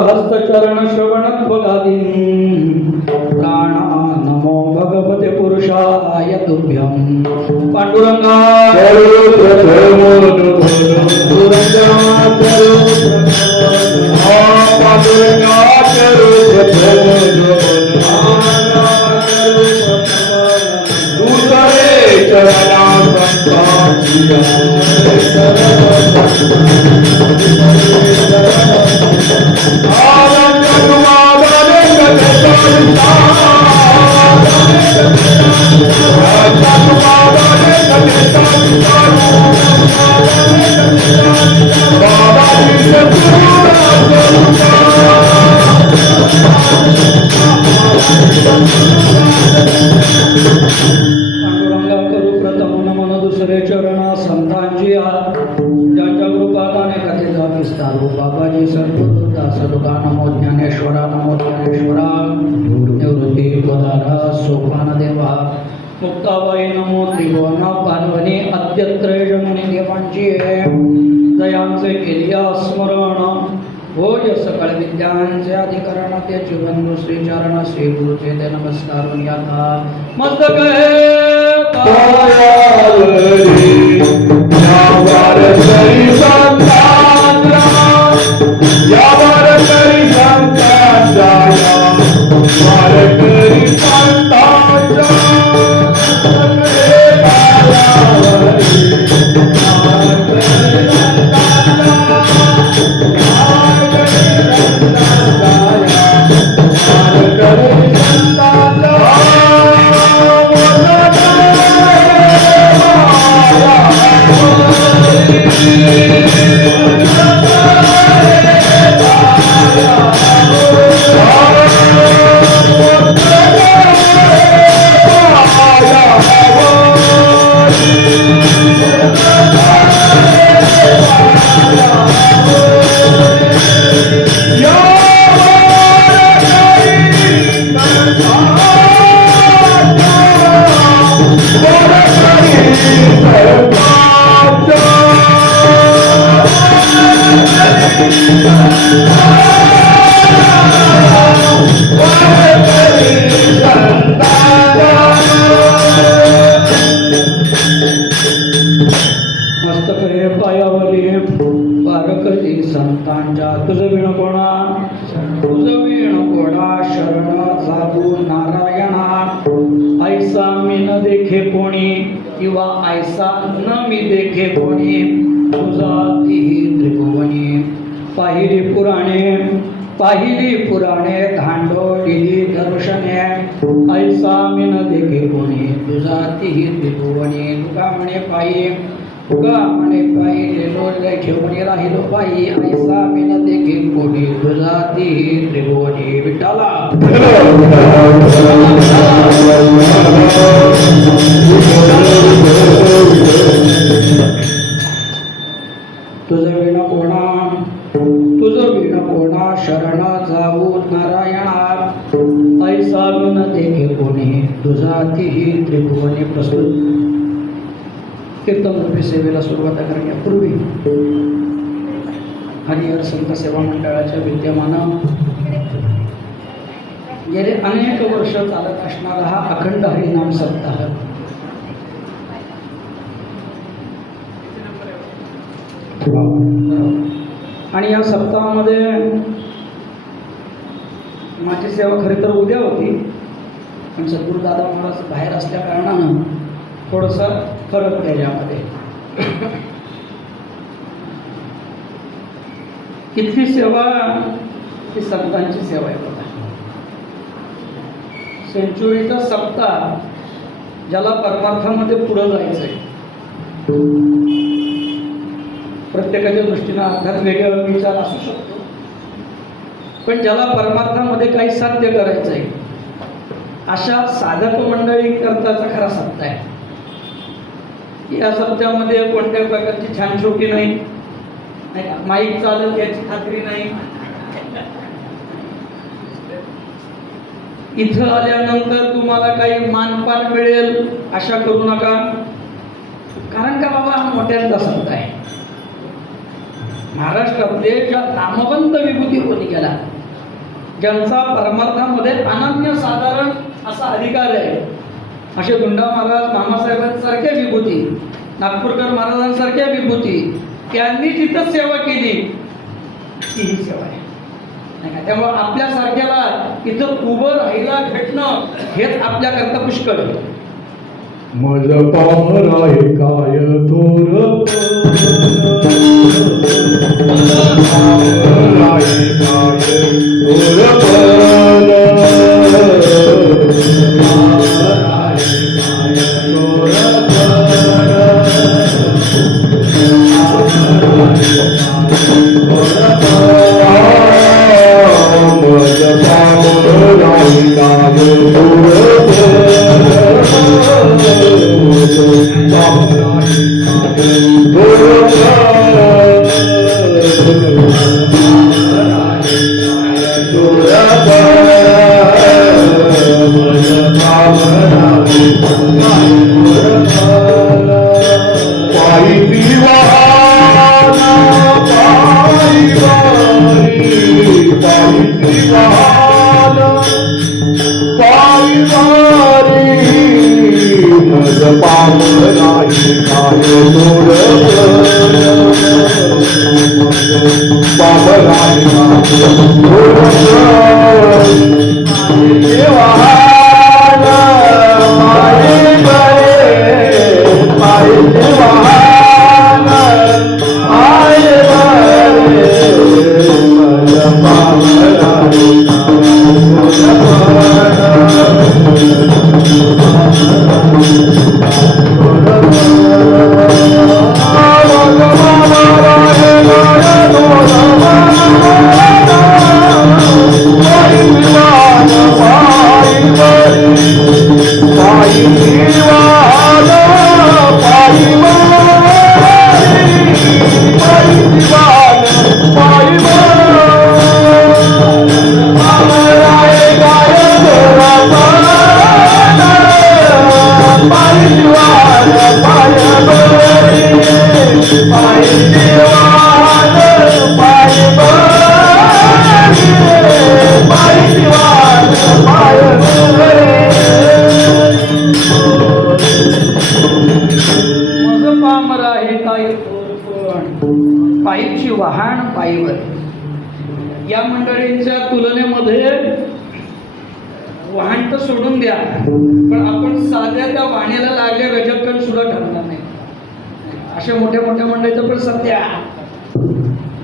हस्तचरण श्रवणत्वगादीन् प्राणा नमो भगवते पुरुषाय तुभ्यं पांडुरंगा मुक्ताबाई नमो त्रिभुवन पार्वणी अद्यत्रय जमुनी देवांची दयांचे केल्या स्मरण भोज सकळ विद्यांचे अधिकरण त्याचे बंधू श्री चरण श्री गुरुचे ते नमस्कार याता मस्तक पाहिली पुराणे धांडोळी दर्शने ऐसा मी न देखे कोणी तुझा तीही त्रिभुवने तुका म्हणे पायी लोले घेऊन राहिलो पायी ऐसा मी न देखे कोणी तुझा तीही त्रिभुवने विठ्ठला तुझं विण कोणा शरण जाऊ नारायणा ऐसा विन देखे कोणी तुझा तीही त्रिभुवने प्रस्तुत कीर्तन रूपी सेवेला सुरुवात करण्यापूर्वी हरिहर संत सेवा मंडळाच्या विद्यमान गेले अनेक वर्ष चालत असणारा हा अखंड हरिनाम सप्ताह आणि या सप्ताहामध्ये माझी सेवा खरी तर उद्या होती, पण सद्गुरू दादा महाराज बाहेर असल्या कारणानं थोडंसं फरक त्याच्यामध्ये. इथली सेवा ही संतांची सेवा आहे बघा. सेंचुरीचा सप्ताह ज्याला परमार्थामध्ये पुढं जायचं आहे, प्रत्येकाच्या दृष्टीनं अर्थात वेगळे विचार असू शकतो, पण ज्याला परमार्थामध्ये काही साध्य करायचं आहे अशा साधक मंडळी करताचा खरा सप्ताह आहे. या सप्त्यामध्ये कोणत्या प्रकारची छानछोटी नाही, माईक चालत याची खात्री नाही. इथं आल्यानंतर तुम्हाला काही मानपान मिळेल आशा करू नका, कारण का बाबा हा मोठ्यांचा सप्ताह आहे. महाराष्ट्रातले ज्या नामवंत विभूती कोणी केला, ज्यांचा परमार्थामध्ये अनन्यसाधारण असा अधिकार आहे, असे गुंडा महाराज, मामासाहेबांसारख्या विभूती, नागपूरकर महाराजांसारख्या विभूती, त्यांनी जिथं सेवा केली ती ही सेवा आहे. त्यामुळे आपल्यासारख्याला इथं उभं राहायला भेटणं हेच आपल्याकरता पुष्कळ आहे. मज पामराय काय थोर पायीची वाहन पायीवर. या मंडळींच्या तुलनेमध्ये वाहन तर सोडून द्या, पण आपण साध्या त्या वाहनाला लागले रजतकण सुद्धा ठरणार नाही. अशा मोठ्या मोठ्या मंडळीचं पण सत्या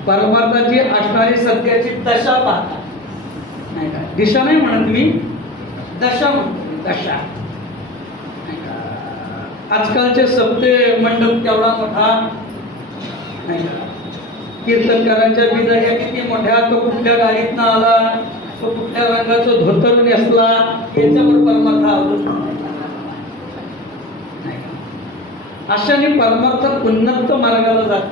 परमार्थाची असणारी सत्याची दशा पाहता नाही का. दिशा नाही म्हणत मी, दशा म्हणतो. दशा आजकालचे सप्ते मंडप केवढा मोठा नाही का. कीर्तनकारांच्या विदया किती मोठ्या, तो कुठल्या गाडीतनं आला, तो कुठल्या रंगाचं धोतर नेसला, याच्यावर परमार्थ अवलंबून नाही. अशाने परमार्थ उन्नत मार्गाला जात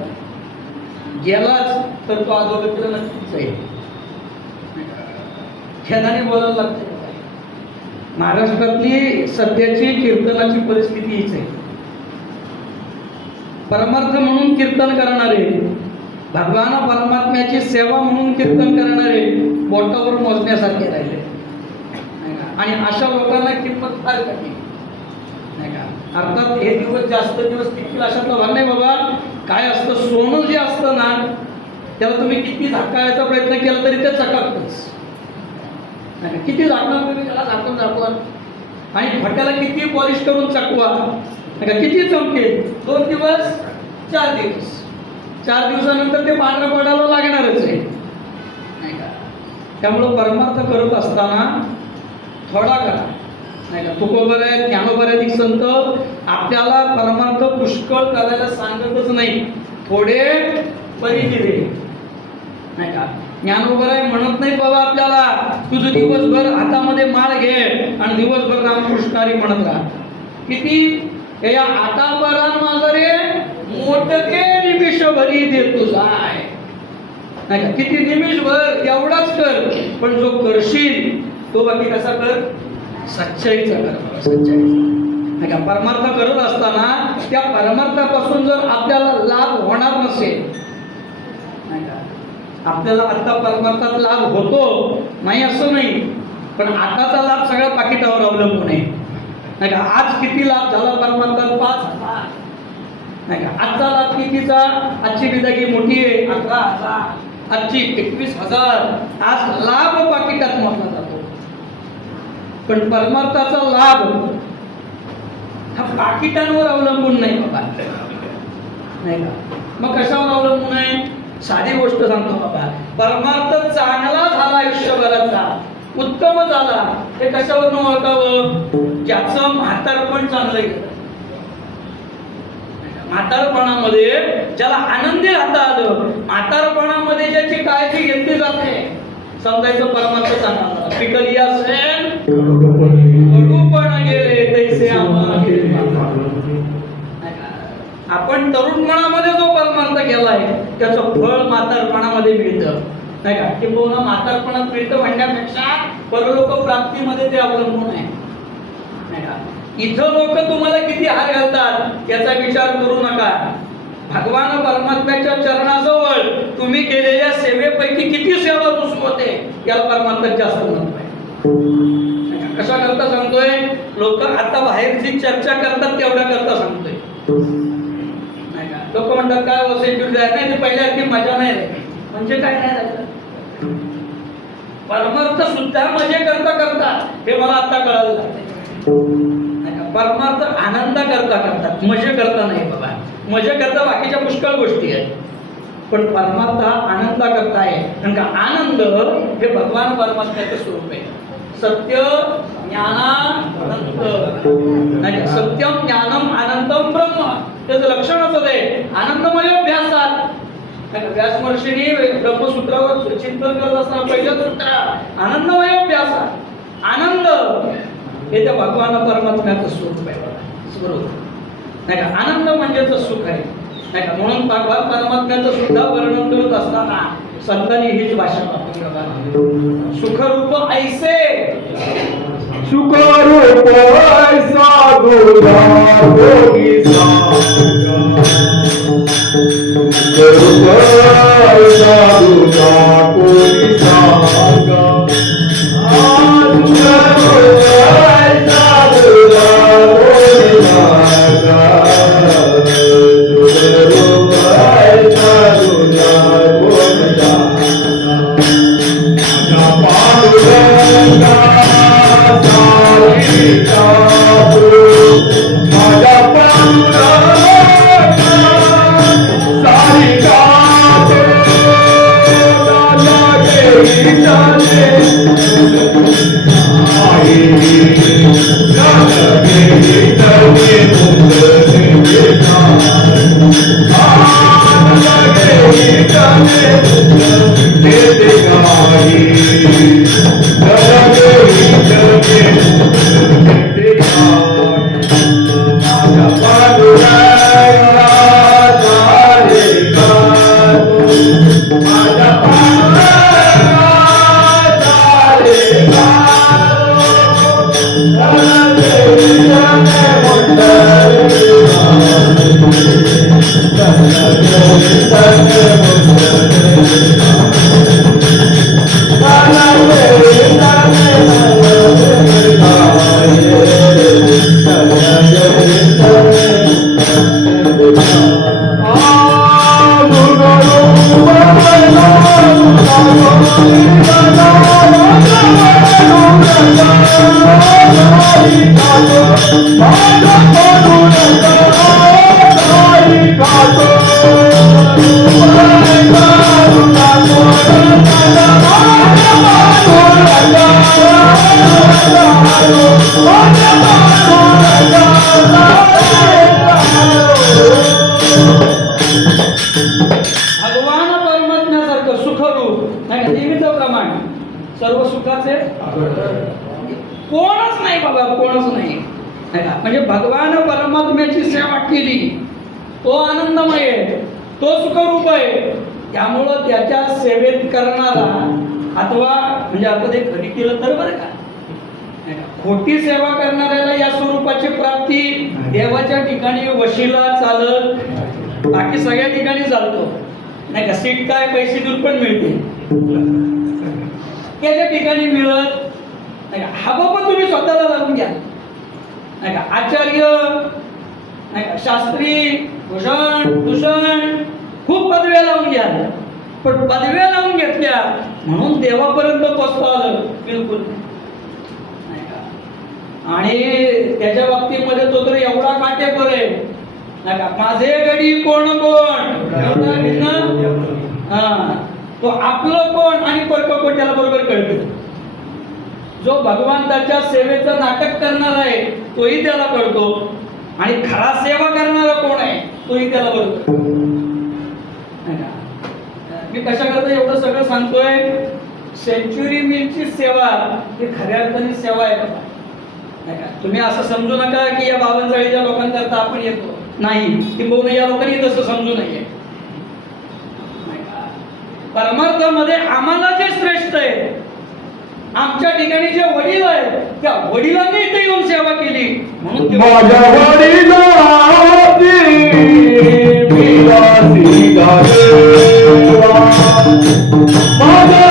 गेलाच तर तो अधोगतीला नक्कीच आहे. खेदाने बोलायला लागते. महाराष्ट्रातली सध्याची कीर्तनाची परिस्थिती हीच आहे. परमार्थ म्हणून कीर्तन करणारे, भगवान परमात्म्याची सेवा म्हणून कीर्तन करणारे बोटावर मोजण्यासारखे राहिले आणि अशा लोकांना किंमत फार कमी नाही का. अर्थात हे दिवस जास्त दिवस टिकतील अशातला भाग नाही बाबा. काय असतं, सोनं जे असतं ना त्याला तुम्ही किती झाकायचा प्रयत्न केला तरी ते चकाकतच. किती झाकणार तुम्ही त्याला झाकून आणि फट्याला किती पॉलिश करून चकवा, किती चमकेल? 2 दिवस 4 दिवस, 4 दिवसानंतर ते पांढरं पडायला लागणारच आहे, नाही का? त्यामुळं परमार्थ करत असताना थोडा करा, नाही का? तुकोबर आहे, ज्ञानोबर आहे, संत आपल्याला परमार्थ पुष्कळ करायला सांगतच नाही, थोडे परिधिरे, नाही का? ज्ञानोबर आहे म्हणत नाही बाबा आपल्याला तुझं दिवसभर हातामध्ये माळ घे आणि दिवसभर रामकृष्णारी म्हणत राहा. किती या आतापर्यंत माझं रे मोठके निमिष भरी दे तुझा आहे, नाही का? किती निमिषभर एवढाच कर, पण जो करशील तो बाकी कसा कर? सच्चाईचा कर, सच्चाईचा, नाही का? परमार्थ करत असताना त्या परमार्थापासून जर आपल्याला लाभ होणार नसेल, नाही का? आपल्याला आता परमार्थात लाभ होतो नाही असं नाही, पण आताचा लाभ सगळ्या पाकिटावर अवलंबून आहे, नाही का? आज किती लाभ झाला परमार्थात? 5,000, नाही का? आजचा लाभ कितीचा? आजची बिदागी मोठी आहे 11,000, आजची 21,000. आज लाभ पाकिटात मोजला जातो, पण परमार्थाचा लाभ हा पाकिटांवर अवलंबून नाही बाबा, नाही का? मग कशावर अवलंबून आहे? साधी गोष्ट सांगतो बाबा, परमार्थ चांगला झाला आयुष्यभराचा, उत्तम झाला, हे कशावर ओळखावं? ज्याचं म्हातारपण चांगलं गेलं, म्हातारपणामध्ये ज्याला आनंदी राहता आलं, म्हातारपणामध्ये ज्याची काळजी घेतली जाते, समजायचं परमार्थ चांगला झाला. पिकली असेल कडूपण गेले तैसे आम्हाला गेले. आपण तरुणपणामध्ये जो परमार्थ केलाय त्याचं फळ म्हातारपणामध्ये मिळतं, नाही का? किंवा म्हातारपणात मिळतं म्हणण्यापेक्षा परलोक प्राप्तीमध्ये ते अवलंबून आहे, नाही का? इथं लोक तुम्हाला किती हार घालतात याचा विचार करू नका. भगवान परमात्म्याच्या चरणाजवळ तुम्ही केलेल्या सेवेपैकी किती सेवा रुजू होते याला परमार्थात जास्त महत्व आहे. कशा करता सांगतोय? लोक आता बाहेरची चर्चा करतात तेवढ्या करता सांगतोय, नाही का? लोक म्हणतात काय वसेंट्यूड नाही, ते पहिल्यासारखी मजा नाही राहिली. म्हणजे काय नाही झालं? परमार्थ सुद्धा मजे करता करता हे मला आता कळालं लागतंय. परमार्थ आनंद करता करतात, मजे करता नाही बाबा. मजे करता बाकीच्या पुष्कळ गोष्टी आहेत, पण परमार्थ हा आनंद करता आहे. कारण का आनंद हे भगवान परमात्म्याचं स्वरूप आहे. सत्य ज्ञानानंद, नाही, सत्यम ज्ञानम आनंदम ब्रह्म, त्याचं लक्षणच आहे आनंदमय अभ्यासात. व्यास महर्षींनी ब्रह्मसूत्रावर चिंतन करत असताना पहिलं सूत्र आनंदमय अभ्यासात. आनंद हे त्या भगवान परमात्म्याचं स्वरूप आहे, स्वरूप, नाही का? आनंद म्हणजेच सुख आहे, नाही का? म्हणून भगवान परमात्म्याचं सुद्धा वर्णन करत असताना संतांनी हीच भाषा वापरली बघा. सुखरूप ऐसे, सुखरूप ऐसा गोरा गोरी सांगा, सुखरूप ऐसा गोरा गोरी सांगा, भगवान परमात्म्यासारखं सुखरूप नाही का देवीचं प्रमाण सर्व सुखाचे कोणच नाही बाबा, कोणच नाही. म्हणजे भगवान परमात्म्याची सेवा केली तो आनंदमय आहे, तो सुखरूप आहे. त्यामुळं त्याच्या सेवेत करणारा अथवा म्हणजे आता ते खरी केलं तर बरं का, खोटी सेवा करणाऱ्याला या स्वरूपाची प्राप्ती देवाच्या ठिकाणी वशिला चालत, बाकी सगळ्या ठिकाणी चालतो नाही का. सीट काय पैसे देऊन पण मिळते, त्याच्या ठिकाणी मिळत नाही का. हा बाबा तुम्ही स्वतःला लागून घ्या नाही का. आचार्य नाही का, शास्त्री, भूषण खूप पदव्या लावून घ्या, पण पदव्या लावून घेतल्या म्हणून देवापर्यंत पोचता आलं बिलकुल नाही का. आणि त्याच्या बाबतीमध्ये तो तर एवढा काटेकोर आहे नाही का. माझे गडी कोण तो आपलं कोण आणि परक कोण त्याला बरोबर कळतं. जो भगवंताच्या सेवेचं नाटक करणार आहे तोही त्याला कळतो, आणि खरा सेवा करणारा कोण आहे तोही त्याला बरोबर. मी कशा करता एवढं सगळं सांगतोय. सेंच्युरी मिलची सेवा ही खऱ्या अर्थाने सेवा आहे बाबा नाही का. तुम्ही असं समजू नका की या बावनचाळीच्या लोकांकरता आपण येतो, नाही. किंबहुना या लोकांनी तसं समजू नये. परमार्थामध्ये आम्हाला जे श्रेष्ठ आहे, आमच्या ठिकाणी जे वडील आहेत त्या वडिलांनी इथे येऊन सेवा केली म्हणून माझ्या वडिलांची विलासी गादेवा, माझ्या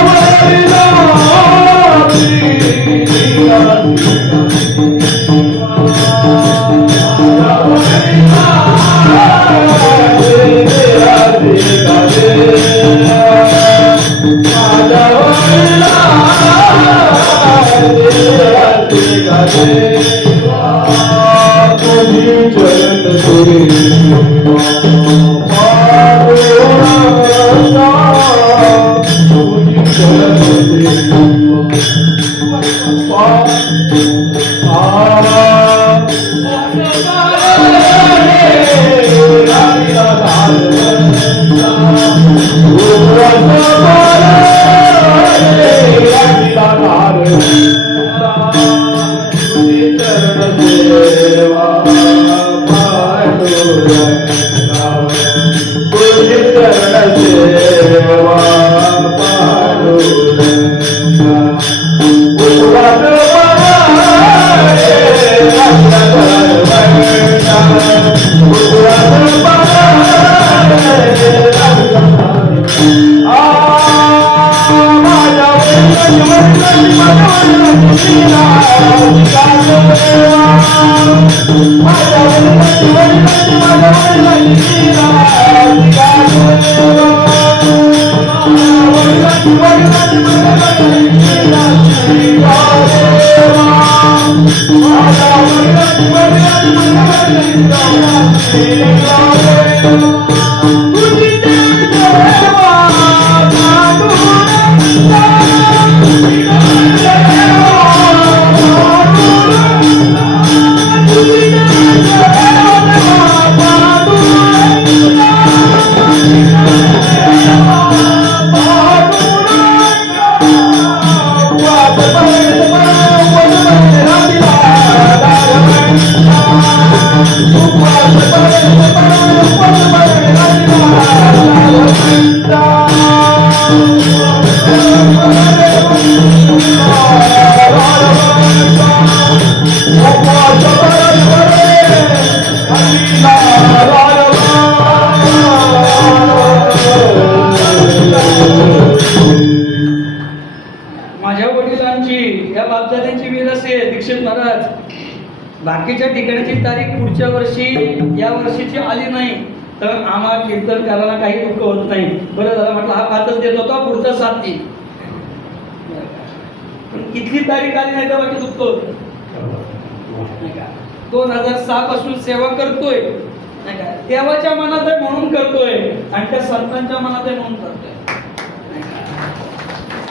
वडिलांची विलासी बाकीच्या ठिकाणची तारीख पुढच्या वर्षी या वर्षीची आली नाही तर आम्हाला कीर्तनकारांना काही दुःख होत नाही. बरं झालं म्हटलं हा 5च देत होता, पुढचा 7 देईल. पण किती तारीख आली नाही तर बाकी दुःख होत. 2006 पासून सेवा करतोय नाही का, देवाच्या मनात आहे म्हणून करतोय आणि त्या संतांच्या मनात आहे म्हणून करतोय.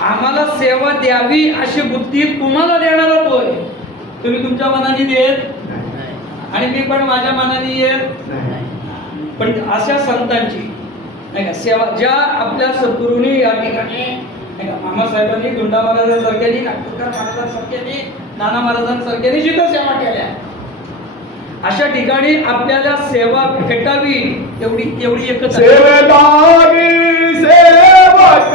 आम्हाला सेवा द्यावी अशी बुद्धी तुम्हाला देणारा तो आहे. तुम्ही तुमच्या मनाने देत आणि मी पण माझ्या मनाने येत. पण अशा संतांची नाही का सेवा ज्या आपल्या सद्गुरूंनी या ठिकाणी नाही का मामासाहेबांनी, गुंडा महाराजांसारख्यांनी, नागपूरकर महाराजांसारख्यांनी, नाना महाराजांसारख्यांनी जिथं सेवा केल्या अशा ठिकाणी आपल्याला सेवा भेटावी एवढी एकच आहे. सेवेदारी सेवक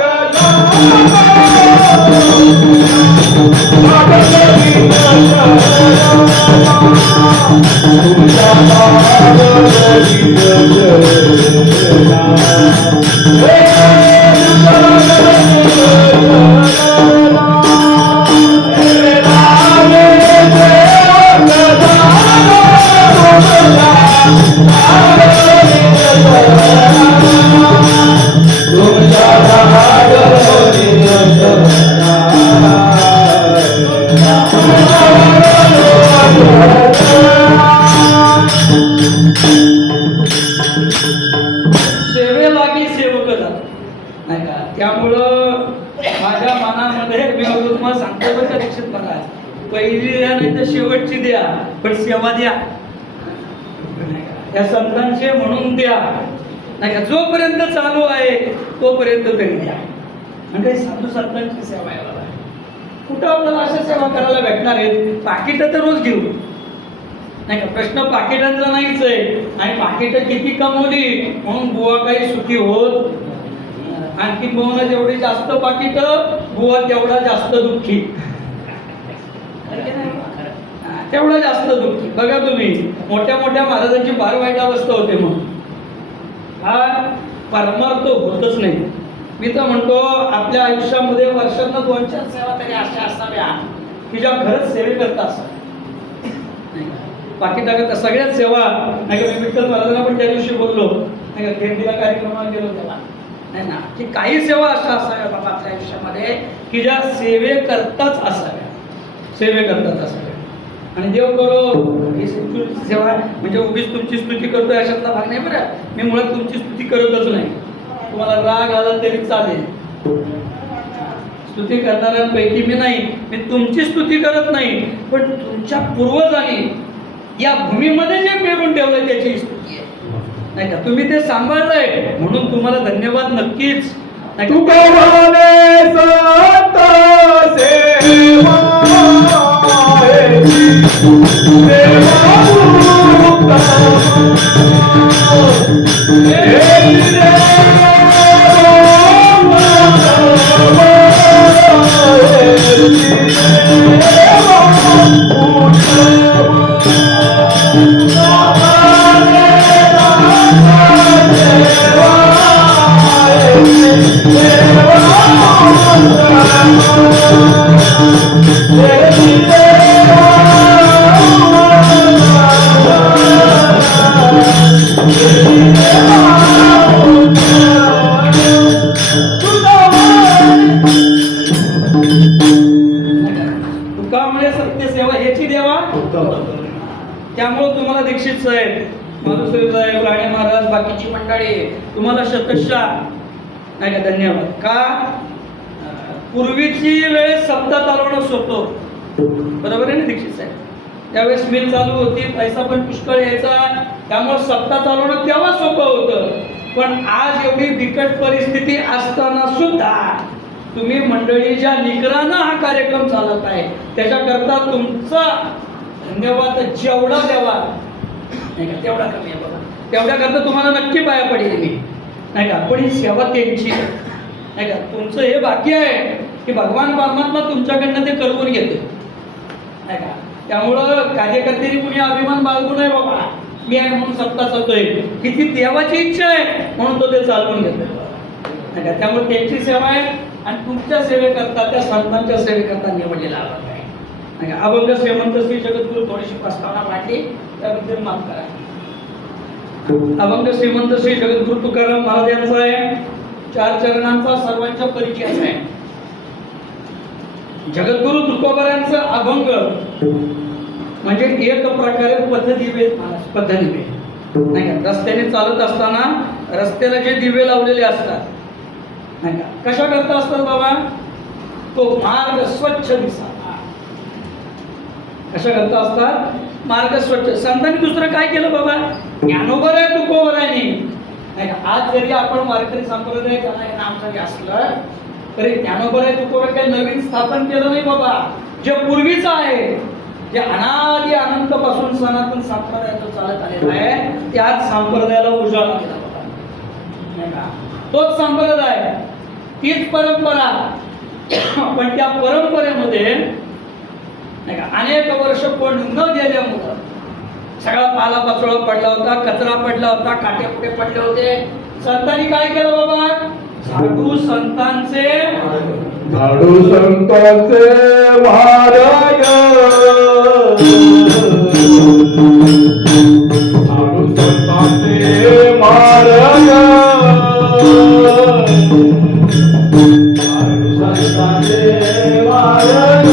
सेवेलागी सेवक जात नाही का. त्यामुळं माझ्या मनामध्ये मी तुम्हाला सांगतो बरं का दीक्षित महाराज, पहिली द्या नाही तर शेवटची द्या, पण सेवा द्या या संतांचे म्हणून द्या नाही का. जोपर्यंत चालू आहे तोपर्यंत तरी द्या. म्हणजे साधू संतांची सेवा आहे बाबा. कुठं आपल्याला अशा सेवा करायला भेटणार आहेत? पाकिट तर रोज घेऊ नाही का. प्रश्न पाकिटांचा नाहीच आहे. आणि पाकिट किती कमवली म्हणून बुवा काही सुखी होत. आणखी बुवानं जेवढी जास्त पाकिट बुवा तेवढा जास्त दुःखी, तेवढा जास्त दुःखी. बघा तुम्ही मोठ्या मोठ्या महाराजांची फार वाईट अवस्था होते. मग हा परमार्थ होतच नाही. मी तर म्हणतो आपल्या आयुष्यामध्ये वर्षातनं 2-4 सेवा तरी अशा असाव्या की ज्या खरंच सेवेकरता असाव्या. बाकी टाकत सगळ्याच सेवा नाही का. मी विठ्ठल महाराजांना पण त्या दिवशी बोललो नाही का, दिंडीला कार्यक्रमाला गेलो तेव्हा नाही ना, की काही सेवा अशा असाव्या बाबा आपल्या आयुष्यामध्ये की ज्या सेवेकरताच असाव्या, सेवेकरताच असाव्या. आणि देव करो ही सेवा म्हणजे उगीच तुमची स्तुती करतोय अशातला भाग नाही बरं. मी मुळात तुमची स्तुती करतच नाही. तुम्हाला राग आला तरी चालेल, स्तुती करणाऱ्यांपैकी मी नाही. मी तुमची स्तुती करत नाही, पण तुमच्या पूर्वजांनी या भूमीमध्ये जे पेरून ठेवलंय त्याची स्तुती आहे नाही का. तुम्ही ते सांभाळलंय म्हणून तुम्हाला धन्यवाद नक्कीच. तुकामुळे सत्यसेवा ह्याची देवा. त्यामुळे तुम्हाला दीक्षित साहेब, माधुसाहेब साहेब, राणे महाराज, बाकीची मंडळी तुम्हाला शतशः नाही का धन्यवाद. का पूर्वीची वेळ सप्ताह चालवणं सोपं, बरोबर आहे ना दीक्षित साहेब. त्यावेळेस मिल चालू होती, पैसा पण पुष्कळ यायचा, त्यामुळे सप्ताह चालवणं तेव्हा सोपं होतं. पण आज एवढी बिकट परिस्थिती असताना सुद्धा तुम्ही मंडळीच्या निकरानं हा कार्यक्रम चालत आहे, त्याच्याकरता तुमचा धन्यवाद जेवढा द्यावा नाही का तेवढा कमी आहे बघा. तेवढ्याकरता तुम्हाला नक्की पाया पडेल मी नाही का. पण ही सेवा त्यांची नाही का. तुमचं हे बाकी आहे की भगवान परमात्मा तुमच्याकडनं ते करवून घेतो नाही का. त्यामुळं कार्यकर्त्यांनी कुणी अभिमान बाळगू नये बाबा, मी आहे म्हणून सत्ता चालतोय. किती देवाची इच्छा आहे म्हणून तो ते चालवून घेतोय नाही का. त्यामुळे त्यांची सेवा आहे आणि तुमच्या सेवेकरता, त्या संतांच्या सेवेकरता निवडलेला आवाज आहे नाही का. अभंग श्रीमंत श्री जगद्गुरू थोडीशी प्रस्तावना मांडली त्याबद्दल माफ करा. अभंग श्रीमंत श्री जगद्गुरू तुकाराम महाराज यांचा आहे. 4 चरणांचा सर्वांच्या परिचयाचा आहे. जगद्गुरू तुकोबारांचं अभंग म्हणजे एक प्रकारे पथदिवे नाही का. रस्त्याने चालत असताना रस्त्याला जे दिवे लावलेले असतात नाही का, कशा करता असतात बाबा, तो मार्ग स्वच्छ दिसावा, कशा करता असतात मार्ग स्वच्छ. संतांनी दुसरं काय केलं बाबा, ज्ञानोबर आहे तुकोबर आहे नाही का. आज जरी आपण वारकरी संप्रदाय त्याला हे नाम जरी असलं तरी ज्ञानोबर आहे तुकोबर काही नवीन स्थापन केलं नाही बाबा. जे पूर्वीचं आहे, जे अनादी अनंत पासून सनातन संप्रदायाचं चालत आलेलं आहे त्याच संप्रदायाला उजाळा दिला बाबा नाही का. तोच संप्रदाय, तीच परंपरा. पण त्या परंपरेमध्ये नाही का अनेक वर्ष कोण न गेल्यामुळं सगळा पालापाचोळा पडला होता, कचरा पडला होता, काटेपुटे पडले होते. संतांनी काय केलं बाबा, झाडू संतांचे झाडू संतांचे महाराज, झाडू संतांचे महाराज, झाडू संतांचे महाराज,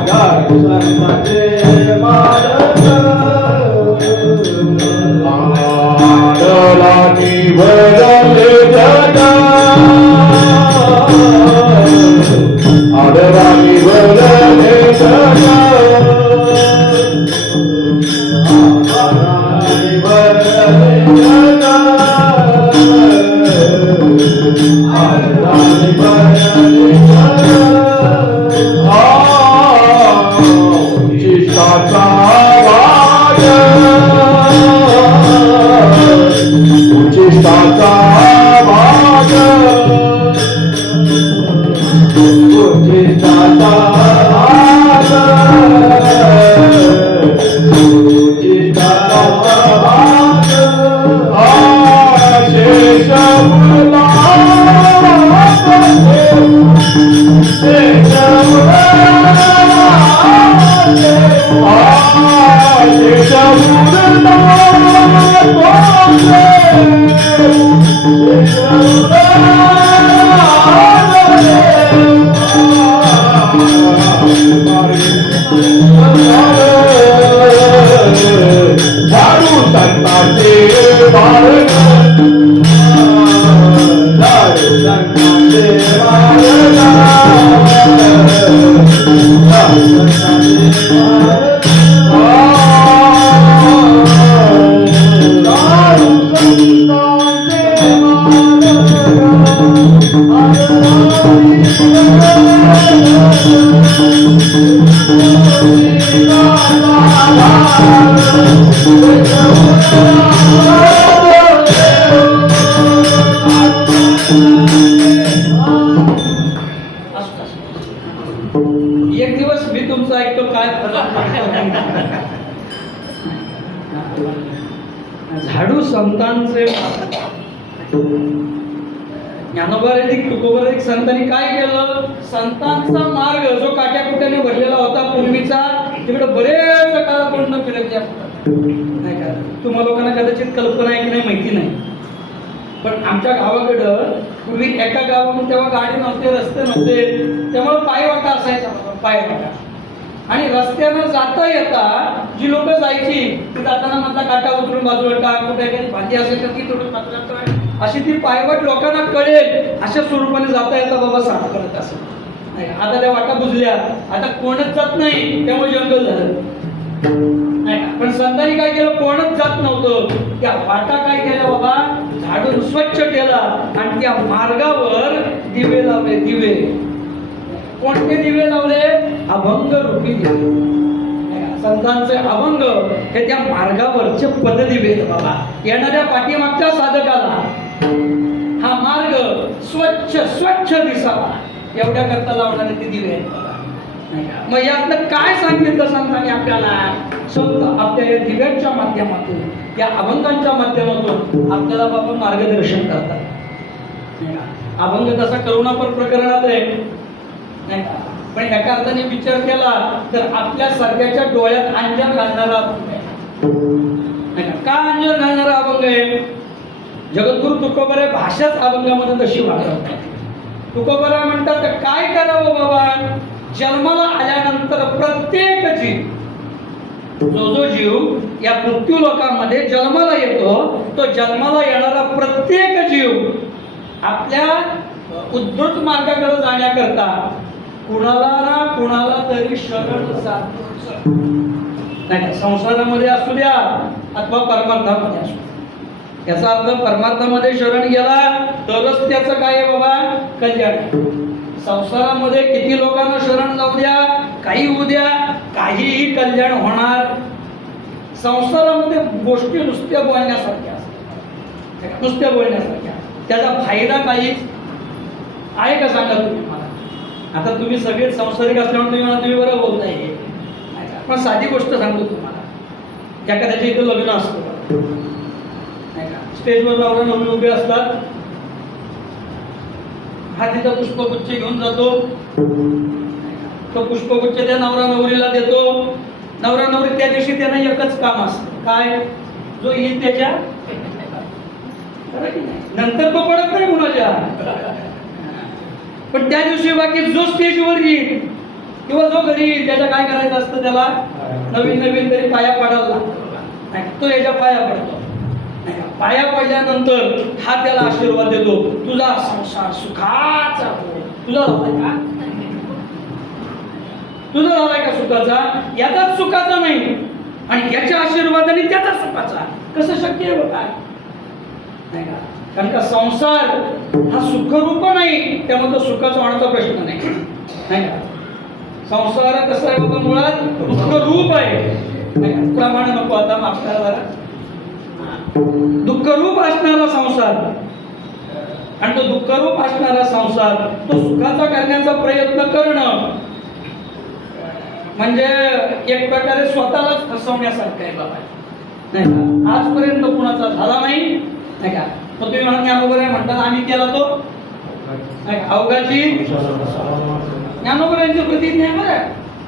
झाडू संतांचे महाराज, आडलानी भरले जगा, आडलानी भरले जगा, आडलानी भरले जगा, आडलानी भरले जगा. उचिष्टाचा वाद, उचिष्टाचा वाद, उचिष्टाचा वाद, उचिष्टाचा वाद. शेष मुला, शेष मुला, शेष मुला, झाडू संतांचे बाळग, झाडू संतांचे बाळग, झाडू संतांचे बाळग, झाडू संतांचे एक दिवस मी तुमचं ऐकतो काय झाडू संतांचे ज्ञानोबराधिक तुकोबराधिक संतांनी काय केलं, संतांचा मार्ग जो काट्याकुट्याने भरलेला होता पूर्वीचा, तिकडे बरेच काळापर्यंत फिरत नाही का. तुम्हा लोकांना कदाचित कल्पना आहे की नाही माहिती नाही, पण आमच्या गावाकडं पूर्वी एका गावामध्ये तेव्हा गाडी नव्हते, रस्ते नव्हते, त्यामुळे पायवाटा असायचा पायवाटा. आणि रस्त्यानं जाता येता जी लोक जायची ती जाताना मधला काटा उतरून बाजूला टाक, कुठे काही भांडी असेल तर ती थोडं पातळ, अशी ती पायवाट लोकांना कळेल अशा स्वरूपाने जाता येता बाबा साफ करत असत. आता त्या वाटा बुजल्या, आता कोणच जात नाही, त्यामुळे जंगल झालं नाही का. पण संतांनी काय केलं, कोणच जात नव्हतं, त्या वाटा काय केल्या बाबा, झाडून स्वच्छ केला आणि त्या मार्गावर दिवे लावले. दिवे कोणते दिवे लावले, अभंग रूपी दिवे. संतांचे अभंग हे त्या मार्गावरचे पददिवे बाबा. येणाऱ्या पाठीमागच्या साधकाला हा मार्ग स्वच्छ स्वच्छ दिसावा एवढ्या करता लावणारे ते दिवे आहेत बाबा. मग यातलं काय सांगितलं संतांनी आपल्याला, स्वतः आपल्या या दिव्यांच्या माध्यमातून, या अभंगांच्या माध्यमातून आपल्याला बाबा मार्गदर्शन करतात. अभंग तसा करुणापर प्रकरणात आहे नाही का, पण एका अर्थाने विचार केला तर आपल्या सगळ्याच्या डोळ्यात अंजन घालणारा अभंग आहे. का अंजन घालणारा अभंग आहे, जगद्गुरु तुकोबराय भाषाच अभंगामध्ये तशी वापरतात. तुकोबराय म्हणतात काय करावं बाबा, जन्माला आल्यानंतर प्रत्येक जीव, जो जीव या मृत्यू लोकांमध्ये जन्माला येतो, तो जन्माला येणारा प्रत्येक जीव आपल्या उद्धृत मार्गाकडे जाण्याकरता कुणाला ना कुणाला तरी शरण जातोच. नाही का, संसारामध्ये असू द्या अथवा परमार्थामध्ये असू द्या. याचा अर्थ परमार्थामध्ये शरण गेला तरच त्याचं काय आहे बाबा, कल्याण आहे. संसारामध्ये किती लोकांना शरण जाऊ द्या, काही होऊ द्या, काहीही कल्याण होणार. संसारामध्ये गोष्टी नुसत्या बोलण्यासारख्या असतात, नुसत्या बोलण्यासारख्या. त्याचा फायदा काही आहे का सांगा तुम्ही मला. आता तुम्ही सगळे संसारिक असल्यामुळे तुम्ही मला तुम्ही बरं बोलताय, पण साधी गोष्ट सांगतो तुम्हाला. एखाद्याच्या इथं लग्न असतं, स्टेजवर नवरा नवरी उभे असतात, हा तिथं पुष्पगुच्छ घेऊन जातो, तो पुष्पगुच्छ त्या नवरा नवरीला देतो. नवरा नवरी त्या दिवशी त्यांना एकच काम असतं, काय, जो येईल त्याच्या, नंतर तो पडत नाही कुणाच्या. पण त्या दिवशी बाकी जो स्टेजवर येईल किंवा जो घरी येईल त्याच्या काय करायचं असतं, त्याला नवीन नवीन तरी पाया पडायला लागतो. तो याच्या पाया पडतो. पाया पडल्यानंतर हा त्याला आशीर्वाद देतो, तुझा संसार सुखाचा हो. तुझा झालाय का, तुझा झालाय का सुखाचा, याचाच सुखाचा नाही आणि याच्या आशीर्वादाने त्याचा सुखाचा. कसं शक्य आहे बघा, नाही का. कारण का संसार हा सुखरूप नाही, त्यामुळे तो सुखाचा होण्याचा प्रश्न नाही, नाही का. संसार कसं आहे बाबा, मुळात दुःखरूप आहे. प्रमाण नको आता मागच्या दुःखरूप असणारा संसार, आणि तो दुःखरूप असणारा संसार तो सुखाचा करण्याचा प्रयत्न करणं म्हणजे एक प्रकारे स्वतःलाच फसवण्यासारखं आहे बाबा, नाही का. आजपर्यंत कुणाचा झाला नाही, नाही का. मग तुम्ही म्हणा ज्ञानोबर आहे म्हणतात, आम्ही केला तो अवघाची ज्ञानोबरांची प्रती ज्ञान आहे.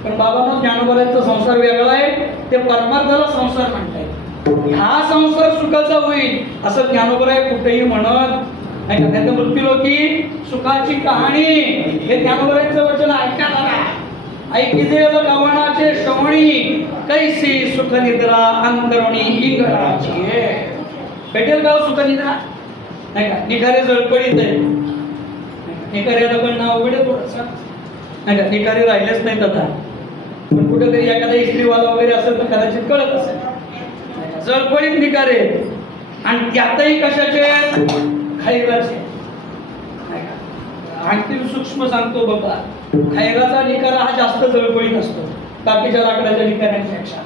पण बाबांना ज्ञानोबरांचा संसार वेगळा आहे, ते परमार्थाला संसार म्हणताय. हा संसार सुखाचा होईल असं ज्ञानोबराय कुठेही म्हणत नाही का. त्याचं मृत्यूलोकी सुखाची कहाणी हे ज्ञानोबरांचं वचन ऐकायला ऐकिजेल गवणाचे श्रवणी कैसी सुख निद्रा अंतरणी इंगळाची. भेटेल का सुखनिद्रा, नाही का. निखारे जळपडीत आहे, निखाऱ्याला पण नाव उघडे थोडंसं, नाही का. निखारे राहिलेच नाहीत आता, पण कुठेतरी एखादा इस्त्रीवाला वगैरे असेल तर कदाचित कळत असेल. जळपडीत निखारे आणि त्यातही कशाचे, खैराचे. आणखी सूक्ष्म सांगतो बाबा, खैराचा निखारा हा जास्त जळपडीत असतो बाकीच्या लाकडाच्या निखाऱ्यांपेक्षा.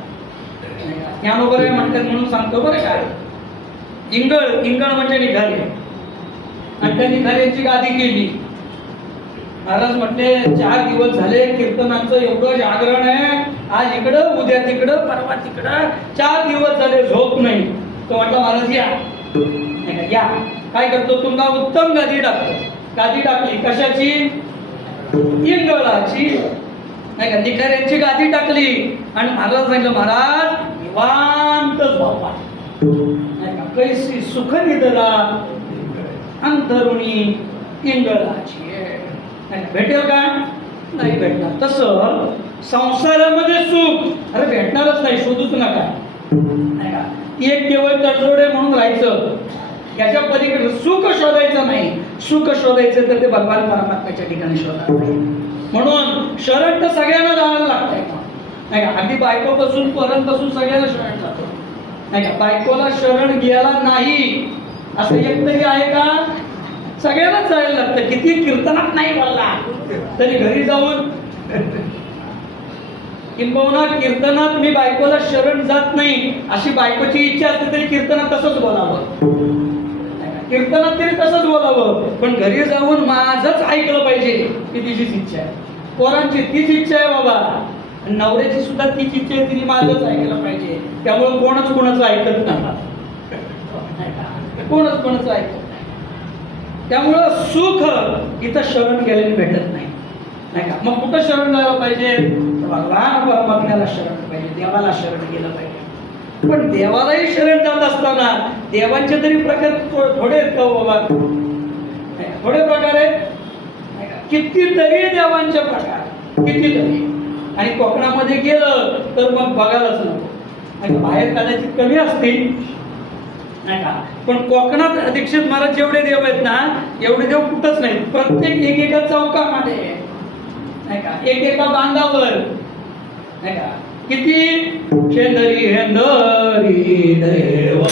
ज्ञानोबर म्हणतात म्हणून सांगतो बरं काय. इंगळ, इंगळ म्हणजे निघाले, आणि त्या निघाल्याची गादी केली. महाराज म्हटले 4 दिवस झाले कीर्तनाचं एवढं जागरण आहे, आज इकडं उद्या तिकडं परवा तिकडं, 4 दिवस झाले झोप नाही. तो म्हटलं महाराज या, या. काय करतो, तुम्हाला उत्तम गादी टाकतो. गादी टाकली कशाची, इंगळाची, नाही का. निखाऱ्यांची गादी टाकली आणि महाराज सांगितलं, महाराज निवांत झोपा, नाही का. कैसी सुख निद्रा अंतरुणी इंगळाची. भेटेल का, नाही भेटणार. तसं संसारामध्ये सुख अरे भेटणारच नाही, शोधूच नका, नाही का. एक केवळ तडजोडे म्हणून राहायचं, याच्या पलीकडे सुख शोधायचं नाही. सुख शोधायचं तर ते भगवान परमात्म्याच्या ठिकाणी शोधा. म्हणून शरण तर सगळ्यांना जायला लागतंय, नाही का. अगदी बायकोपासून पोरांपासून सगळ्यांना शरण जातो, नाही का. बायकोला शरण गेला नाही असं एक तरी आहे का, सगळ्यांनाच जायला लागतं. किती कीर्तनात नाही बोलला तरी घरी जाऊन, किंबहुना कीर्तनात मी बायकोला शरण जात नाही अशी बायकोची इच्छा असते तरी कीर्तनात तसंच बोलावं, कीर्तनात तरी तसंच बोलावं. पण घरी जाऊन माझंच ऐकलं पाहिजे की तिचीच इच्छा आहे, पोरांची तीच इच्छा आहे बाबा, नवऱ्याची सुद्धा तीच इच्छा आहे, तिने माझंच ऐकलं पाहिजे. त्यामुळे कोणच कोणाचं ऐकत नाही, कोणच कोणाचं ऐकत नाही. त्यामुळं सुख इथं शरण गेलेली भेटत नाही, नाही का. मग कुठं शरण जायला पाहिजे, भगवान परमात्म्याला शरण पाहिजे, देवाला शरण गेलं पाहिजे. पण देवालाही शरण जात असताना देवांचे तरी प्रकार थोडे आहेत का बाबा, थोडे प्रकार आहेत, कितीतरी देवांचे प्रकार, कितीतरी. आणि कोकणामध्ये गेलं तर मग बघायलाच नको, बाहेर कदाचित कमी असतील, नाही का. पण कोकणात दीक्षित महाराज जेवढे देव आहेत ना, एवढे देव कुठंच नाहीत. प्रत्येक एकेका चौकामध्ये नाही का, एकेका बांधावर नाही का, किती शेंदरी हेंदरी देव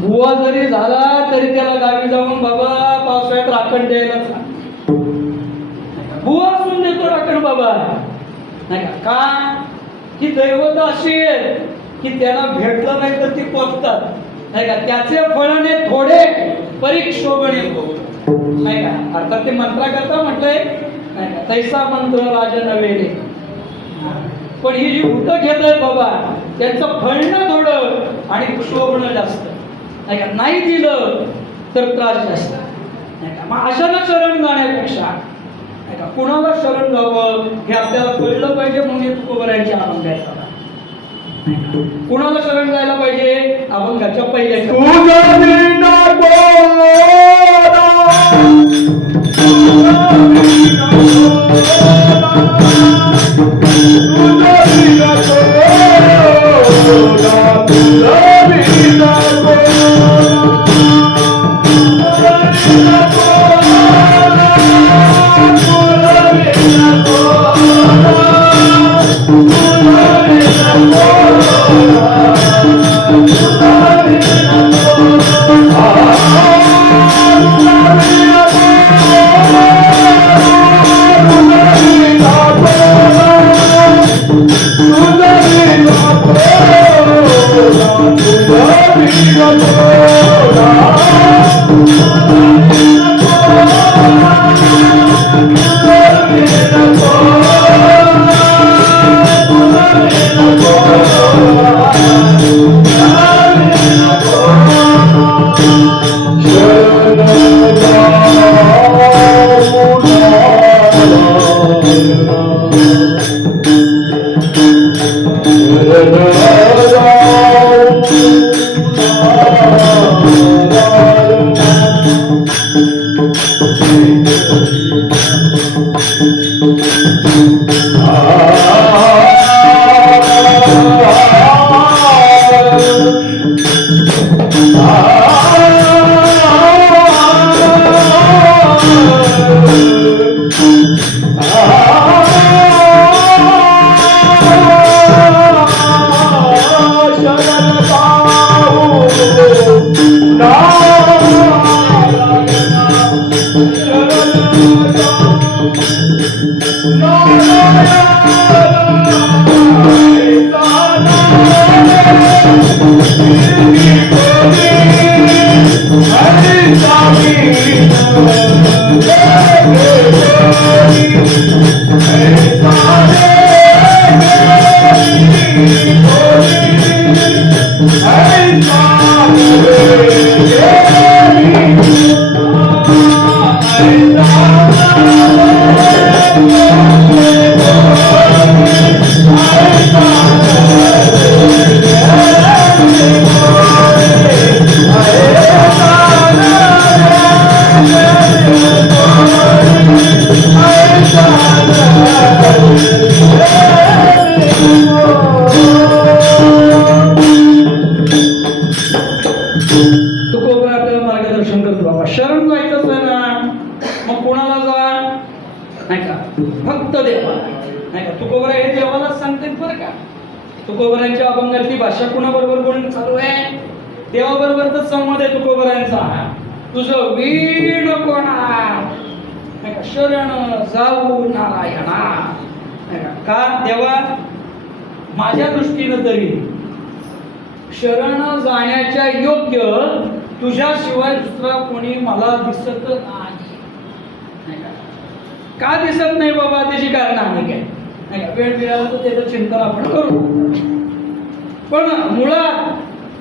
बुवा जरी झाला तरी त्याला गावी जाऊन बाबा पावसाळ्यात राखण द्यायला सांग. बुवा असून देतो राखण बाबा नाही का, की दैवत अशी आहे की त्याला भेटलं नाही तर ती पोचतात नाही का, त्याचे फळाने थोडे परीक्षोभणे नाही का, अर्थात ते मंत्राकरता म्हटलंय नाही का, तैसा मंत्र राजन वेळे. पण ही जी भूत घेत आहेत बाबा त्यांचं फळणं थोडं आणि क्षोभणं जास्त नाही का, नाही दिलं तर त्रास जास्त नाही का. मग अशाला शरण जाण्यापेक्षा नाही का कुणाला शरण जावं हे आपल्याला कळलं पाहिजे, म्हणून तुकोबरायांची अभंग आहेत. कुणाला शरण जायला पाहिजे, अभंगाच्या पहिल्या Yeah. तुकोबर आपल्याला मार्गदर्शन करतो बाबा. शरण जायचंच आहे ना, मग कोणाला जा नाही का, फक्त देवाला नाही का. तुकोबर हे देवालाच सांगते बरं का. तुकोबरांच्या अभंगातली भाषा कुणाबरोबर बोलणं चालू आहे? देवाबरोबरच संवाद आहे तुकोबरांचा. तुझं वीण कोणा नाही का, शरण जाऊ नारायणा नाही का देवा, माझ्या दृष्टीनं तरी शरण जाण्याच्या योग्य तुझ्याशिवाय दुसरा कोणी मला दिसत नाही का दिसत नाही बाबा, त्याची कारण आहे काय नाही का. वेळ मिळाला तर त्याचं चिंतन आपण करू. पण मुळात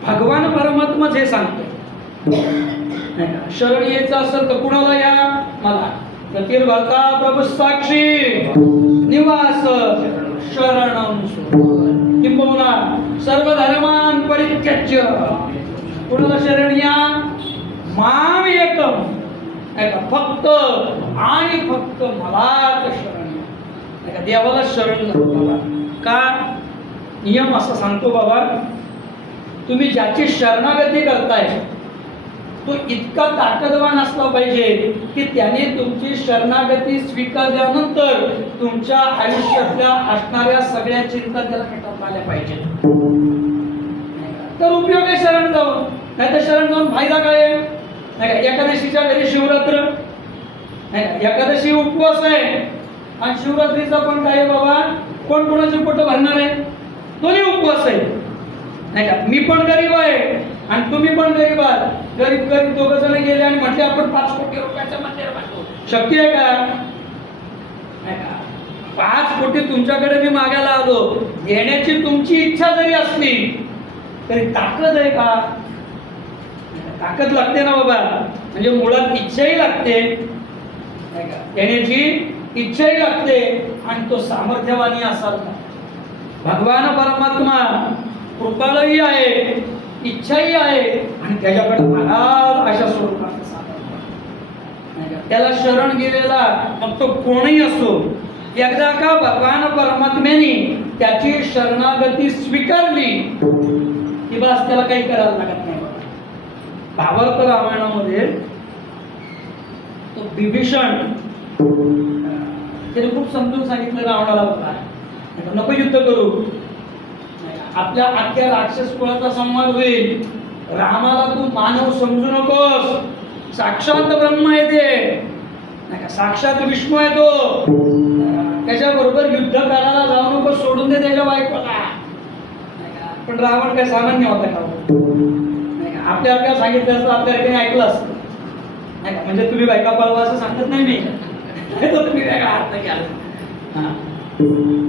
भगवान परमात्माच हे सांगतो नाही का, शरण यायचं असेल तर कुणाला या? मला. गतिर्भर्ता प्रभू साक्षी निवास शरणं किंबहुना सर्व धर्मान परित्यज्य. कुणाला शरण या? माम एकम नाही का, फक्त आणि फक्त मलाच शरण नाही का. देवाला शरण जातो बाबा. का? नियम असा सांगतो बाबा, तुम्ही ज्याची शरणागती करताय तो इतका ताकदवान असला पाहिजे की त्याने तुमची शरणागती स्वीकारल्यानंतर तुमच्या आयुष्यातल्या असणाऱ्या सगळ्या चिंता त्याला मिटवता आल्या पाहिजेत. तर उपयोग आहे शरण जाऊन, नाही तर शरण जाऊन फायदा काय आहे नाही का. एकादशीच्या घरी शिवरात्र नाही का, एकादशी उपवास आहे आणि शिवरात्रीचा पण काय आहे बाबा, कोण कोणाची पोटं भरणार आहे? दोन्ही उपवास आहे नाही का. मी पण गरीब आहे आणि तुम्ही पण गरीब आहात. गरीब गरीब दोघं जण गेले आणि म्हटले आपण 5 कोटी रुपयाचं मंदिर बांधू. शक्य आहे का नाही का. 5 कोटी तुमच्याकडे मी मागायला आलो, घेण्याची तुमची इच्छा जरी असली तरी ताकद आहे का? ताकद लागते ना बाबा. म्हणजे मुळात इच्छाही लागते नाही का, घेण्याची इच्छाही लागते आणि तो सामर्थ्यवानी असाल. भगवान परमात्मा कृपाळही आहे, इच्छाही आहे आणि त्याच्याकडे अनाथ अशा स्वरूपाचं सामर्थ्य. त्याला शरण गेलेला मग तो कोणीही असो, एकदा का भगवान परमात्म्याने त्याची शरणागती स्वीकारली की बस त्याला काही करायला लागत नाही. भावार्थ रामायणामध्ये तो विभीषण त्याने खूप समजून सांगितलं रावणाला होता, नको युद्ध करू, आपल्या अख्ख्या राक्षस कुळाचा संवाद होईल. रामाला तू मानव समजू नकोस, साक्षात ब्रह्म आहे ते नाही का, साक्षात विष्णू आहे तो. त्याच्याबरोबर युद्ध करायला जाऊ नको, सोडून दे त्याच्या बायकोला. पण रावण काय सामान्य होता का? आपल्याला काय सांगितलं असतं, आपल्याला काही ऐकलं असतं नाही का. म्हणजे तुम्ही बायका पळवा असं सांगत नाही मी, तुम्ही वेगळा अर्थ घ्या.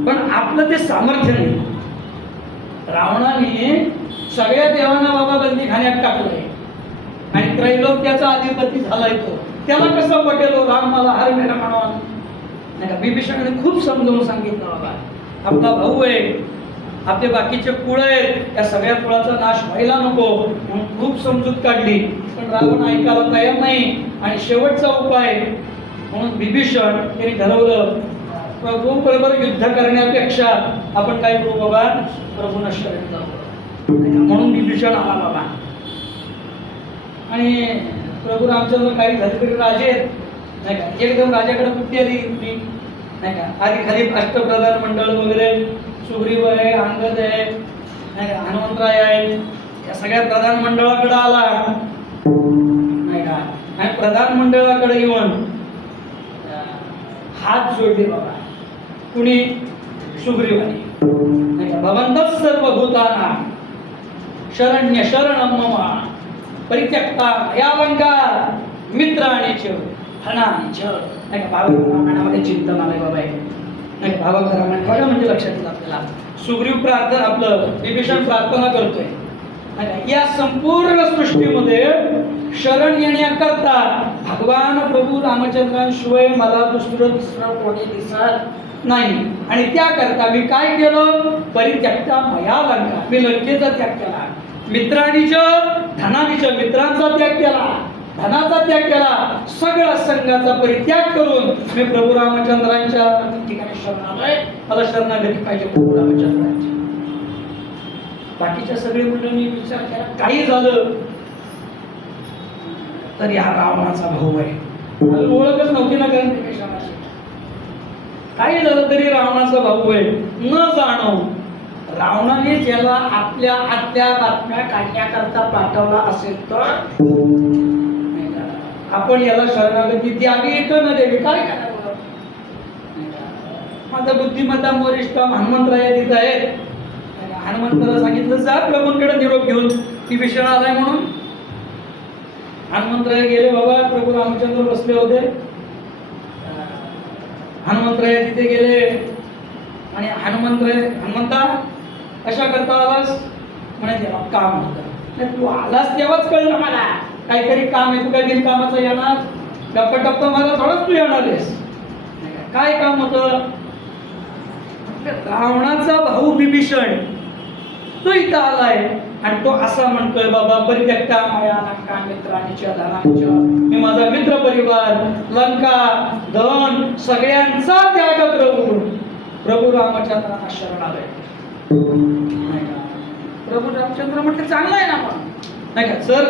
पण आपलं ते सामर्थ्य नाही. रावणाने सगळ्या देवांना बाबा बंदीखान्यात टाकलंय आणि त्रैलोक्याचा अधिपती झालाय तो. त्याला कसं पटेल राम मला हर मेरा म्हणून नाही का. विभीषणाने खूप समजावून सांगितलं बाबा, आपला भाऊ आहे, आपले बाकीचे कुळ आहेत, या सगळ्या कुळाचा नाश व्हायला नको म्हणून खूप समजूत काढली. पण रावण ऐकायला तयार नाही आणि शेवटचा उपाय म्हणून विभीषण त्यांनी ठरवलं, प्रभू बरोबर युद्ध करण्यापेक्षा आपण काय करू बाबा, प्रभूंना शरण जाऊ. म्हणून विभीषण आला बाबा. आणि प्रभू रामचंद्र काही झाले तरी राजे नाही का, एकदम राजाकडे कुठे आली नाही का. आधी खाली अष्टप्रधान मंडळ वगैरे, सुग्रीव आहे, अंगद आहे नाही का, हनुमंतराय आहे, या सगळ्या प्रधान मंडळाकडे आला नाही का. आणि प्रधान मंडळाकडे येऊन हात जोडले बाबा. कुणी? सुग्रीवानी नाही का. भवन्तः सर्वभूतानां शरण्य शरणं मम परित्यक्ता भयावंगा मित्राणि च धनानि च नाही का. भावक रामायणामध्ये चिंतन आलंय बाबा नाही का. भावक रामायण बघा म्हणजे लक्षात येईल आपल्याला. सुग्रीव प्रार्थना, आपलं विभीषण प्रार्थना करतोय नाही का. या संपूर्ण सृष्टीमध्ये शरण येण्याकरता भगवान प्रभू रामचंद्रांशिवाय मला दुसरं कोणी दिसत नाही. आणि त्याकरता मी काय केलं, परित्यक्ता मया लंका, मी लंकेचा त्याग केला. मित्रांनीच धनानीच, मित्रांचा त्याग केला, धनाचा त्याग केला, सगळ्या संघाचा परित्याग करून मी प्रभू रामचंद्रांच्या ठिकाणी शरण आलोय. मला शरणागती पाहिजे प्रभू रामचंद्रांची. बाकीच्या सगळे मंडळी विचार केला, काही झालं तर या रावणाचा भाऊ आहे. ओळखच नव्हती ना कारण काही झालं तरी रावणाचा भाऊ आहे न जाणव रावणाने ज्याला आपल्या आतल्या बातम्या काढण्याकरता पाठवला असेल तर आपण याला शरणागती द्यावी का न द्यावी काय करावं. माझा बुद्धिमत्ता वरिष्ठ हनुमंतराया तिथं आहेत. हनुमंताला सांगितलं जा प्रभूंकडे निरोप घेऊन ती विषण आलाय म्हणून. हनुमंतराय गेले बाबा. प्रभू रामचंद्र बसले होते. हनुमंतराय तिथे गेले आणि हनुमंता अशा करता आलास म्हणे तेव्हा काम होतं. तू आलास तेव्हाच कळलं मला काहीतरी काम आहे. तू काय बिन कामाचं येणार टप्पा मला थोडंच तू येणार आहेस. काय काम होतं. रावणाचा भाऊ विभीषण तो इथं आलाय आणि तो असा म्हणतोय बाबा परित्यक्ता माया लंका मित्रांच्या धनांच्या मी माझा मित्र परिवार लंका धन सगळ्यांचा त्याग करून प्रभू रामचंद्रांना शरण आलोय. प्रभू रामचंद्र म्हटलं चांगलं आहे ना पण नाही का सर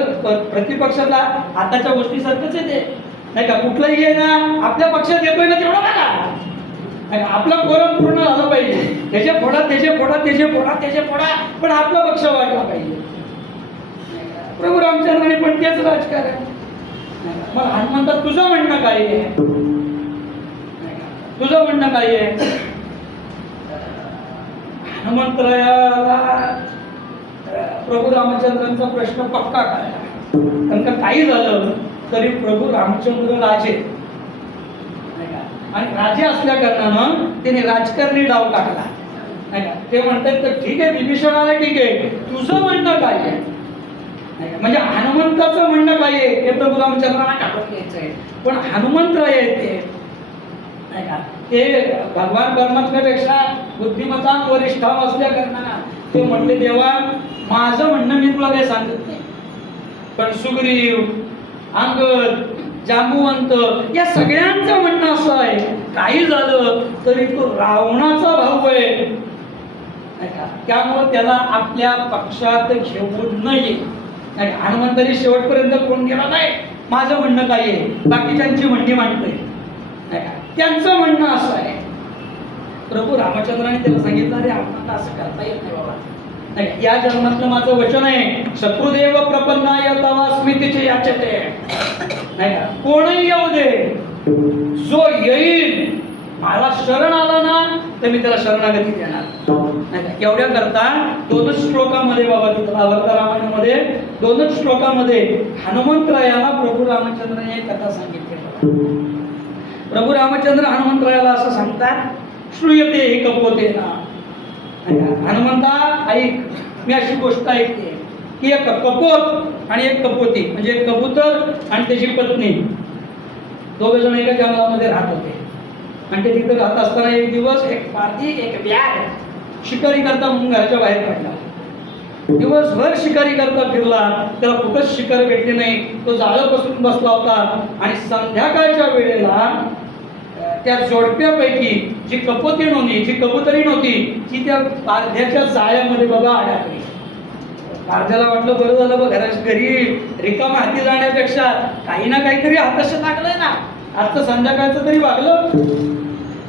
प्रतिपक्षाला आताच्या गोष्टीसारखंच येते नाही का कुठलंही आहे ना आपल्या पक्षात येतोय ना तेवढं बघा. आपला कोरम पूर्ण झाला पाहिजे. त्याचे फोडा पण आपला पक्ष वाढला पाहिजे. प्रभू रामचंद्राने पण तेच राजकारण. मग हनुमंता तुझं म्हणणं काय आहे. हनुमंतरायाला प्रभू रामचंद्रांचा प्रश्न पक्का कळला. कारण का काही झालं तरी प्रभू रामचंद्र राजे आणि राजे असल्या कारणानं त्याने राजकारणी डाव टाकला नाही का. ते म्हणतात तर ठीक आहे विभीषणाला ठीक आहे तुझं म्हणणं काय आहे म्हणजे हनुमंताचं म्हणणं काय आहे हे प्रभू रामचंद्रांना टाकून घ्यायचं आहे. पण हनुमंतराय आहेत ते नाही का ते भगवान परमात्म्यापेक्षा बुद्धिमत्ता वरिष्ठ असल्या कारणानं ते म्हणले देवा माझं म्हणणं मी तुला काही सांगत नाही पण सुग्रीव अंगद जांबुवंत या सगळ्यांचं म्हणणं असं आहे काही झालं तरी तो रावणाचा भाऊ आहे त्यामुळे त्याला आपल्या पक्षात घेऊ नये. हनुमंतानी शेवटपर्यंत कोण गेला नाही माझं म्हणणं काय आहे बाकीच्यांची म्हणणी मांडतोय त्यांचं म्हणणं असं आहे. प्रभू रामचंद्राने त्याला सांगितलं अरे हनुमंत असं करता येत नाही बाबा नाही या जन्मातलं माझं वचन आहे शत्रुदेव प्रपन्नाय तवा स्मृतीचे याचते नाही का कोणही येऊ दे जो येईल मला शरण आला ना तर मी त्याला शरणागती देणार नाही. एवढ्या करता दोनच श्लोकामध्ये बाबा तिथं आवडता रामायणामध्ये दोनच श्लोकामध्ये हनुमंतरायाला प्रभू रामचंद्राने एक कथा सांगितली. प्रभू रामचंद्र हनुमंतरायाला असं सांगतात श्रूयते हे कपोते ना हनुमंता ऐक मी अशी गोष्ट ऐकते की एक कपोत आणि एक कपोती म्हणजे एक कबूतर आणि त्याची पत्नी दोघे जण एका जंगलामध्ये राहत होते आणि ते तिथे राहत असताना एक दिवस एक पारधी एक व्याघ्र शिकारी करता म्हणून घराच्या बाहेर पडला. दिवसभर शिकारी करता फिरला त्याला कुठंच शिकार भेटली नाही. तो जाळं बसून बसला होता आणि संध्याकाळच्या वेळेला त्या जोडप्यापैकी जी कपोती नव्हती जी कबुतरी नव्हती ती त्या पारध्याच्या जाळ्यामध्ये बाबा अडकली. पारध्याला वाटलं बरं झालं बघ घरी रिकामा हाती जाण्यापेक्षा काही ना काहीतरी हाताशी लागलंय ना आज तर संध्याकाळचं तरी वागलं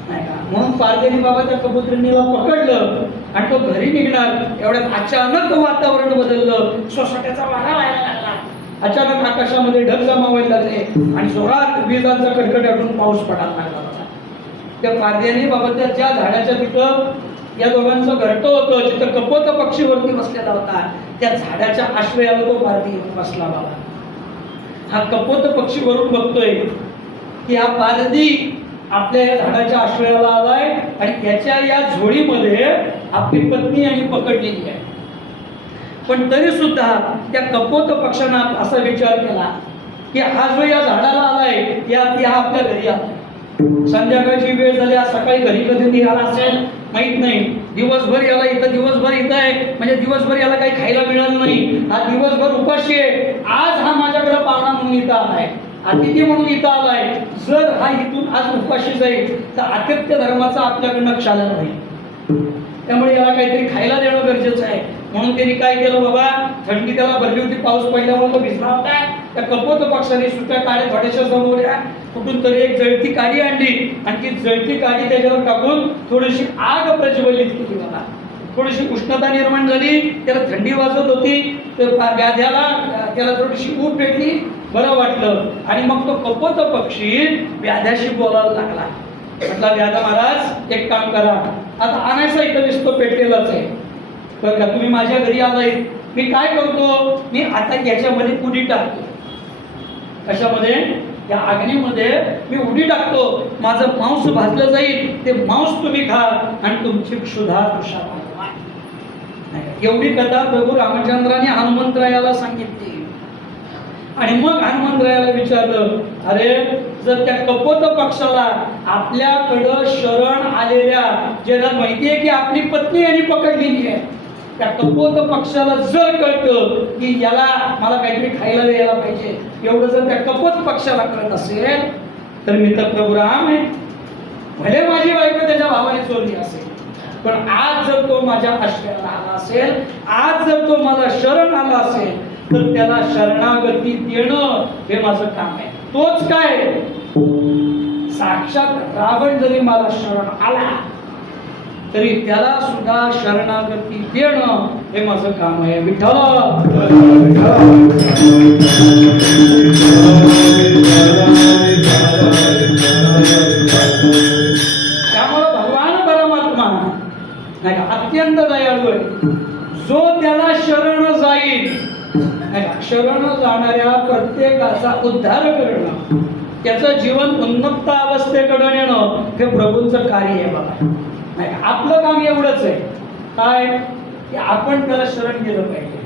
नाही का. म्हणून पारध्याने बाबा त्या कबुतरीला पकडलं आणि तो घरी निघणार एवढ्यात अचानक वातावरण बदललं. सोसाट्याचा वारा व्हायला लागला. अचानक आकाशामध्ये ढग जमावायला लागले आणि जोरात विजांचा कडकडाटून पाऊस पडायला लागला. त्या पारध्याने बाबा त्या झाडाच्या तिथं या दोघांचं घरटं होतं जिथं कपोत पक्षीवरती बसलेला होता त्या झाडाच्या आश्रयाला तो पारधी येऊन बसला. बाबा हा कपोत पक्षी वरून बघतोय की हा पारधी आपल्या या झाडाच्या आश्रयाला आलाय आणि त्याच्या या झोळीमध्ये आपली पत्नी आणि पकडलेली आहे. पण तरी सुद्धा त्या कपोत पक्षांना असा विचार केला की हा जो या झाडाला आलाय या आपल्या घरी आलाय. संध्याकाळची वेळ झाली आज सकाळी घरी कधी निघाला असेल माहित नाही. दिवसभर याला इथं आहे म्हणजे दिवसभर याला काही खायला मिळालं नाही. हा दिवसभर उपाशी आहे. आज हा माझ्याकडे पाहुणा म्हणून इथं आलाय अतिथी म्हणून इथं आलाय. जर हा इथून आज उपाशी जाईल तर आतिथ्य धर्माचा आपल्याकडनं क्षालन होईल. त्यामुळे याला काहीतरी खायला देणं गरजेचं आहे. म्हणून त्यांनी काय केलं बाबा थंडी त्याला भरली होती पाऊस पडल्यामुळे तो भिजला होता त्या कपोत पक्षाने सुट्या काड्या थोड्याशा जमवल्या, कुठून तरी एक जळती काडी आणली आणि ती जळती काडी त्याच्यावर टाकून थोडीशी आग प्रज्वलित केली मला. थोडीशी उष्णता निर्माण झाली, त्याला थंडी वाजत होती, तर व्याध्याला त्याला थोडीशी ऊब भेटली, बरं वाटलं. आणि मग तो कपोत पक्षी व्याध्याशी बोलायला लागला. म्हटला, व्याधा महाराज एक काम करा, आता आणायचा इथं दिसतो पेटलेलाच आहे बरं का, तुम्ही माझ्या घरी आलाय, मी काय करतो, मी आता याच्यामध्ये उडी टाकतो. कशामध्ये? या अग्नीमध्ये मी उडी टाकतो, माझं मांस भाजलं जाईल, ते मांस तुम्ही खा आणि तुमची क्षुधा कृषा भागवा. एवढी कथा प्रभू रामचंद्राने हनुमंतरायाला सांगितली. आणि मग हनुमंतरायाला विचारलं, अरे जर त्या कपोत पक्षाला आपल्याकडं शरण आलेल्या, ज्याला माहितीये की आपली पत्नी यांनी पकडलेली आहे, त्या कपोत पक्षाला जर कळतं की याला मला काहीतरी खायला द्यायला पाहिजे, एवढं जर त्या कपोत पक्षाला कळत असेल तर मी तर प्रभू राम आहे. भले माझी बायको त्याच्या भावाने चोरली असेल, पण आज जर तो माझ्या आश्रयाला आला असेल, आज जर तो मला शरण आला असेल, तर त्याला शरणागती देणं हे माझं काम आहे. तोच काय, साक्षात रावण जरी मला शरण आला तरी त्याला सुद्धा शरणागती देणं हे माझं काम आहे. विठ्ठल त्यामुळे भगवान परमात्मा नाही का अत्यंत दयाळू आहे. जो त्याला शरण जाईल, शरण जाणाऱ्या प्रत्येकाचा उद्धार करणं, त्याचं जीवन उन्नत अवस्थेकडे नेणं हे प्रभूंचं कार्य आहे बघा. नाही आपलं काम एवढंच आहे काय, की आपण त्याला शरण गेलं पाहिजे.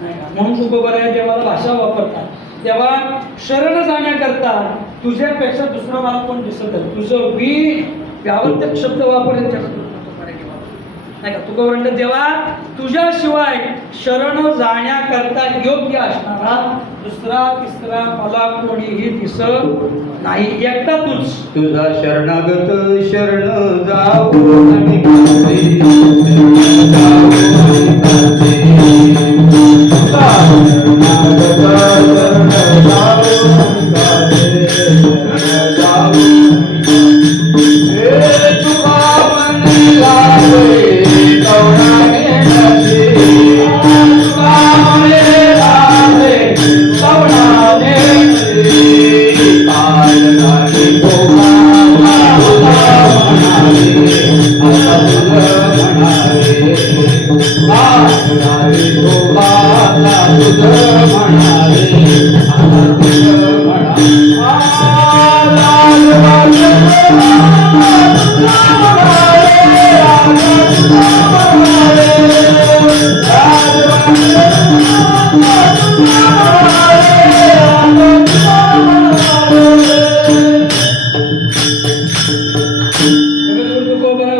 नाही का, म्हणून तुकोबराया देवाला भाषा वापरतात तेव्हा शरण जाण्याकरता तुझ्यापेक्षा दुसरा मला कोण दिसत आहे, तुझं वी व्यावर्तक शब्द वापरेल नाही का. तुका म्हणतात देवा तुझ्याशिवाय शरण जाण्याकरता योग्य असणारा दुसरा तिसरा मला कोणीही दिसत नाही, एकटा तूच. तुझा शरणागत शरण जाऊ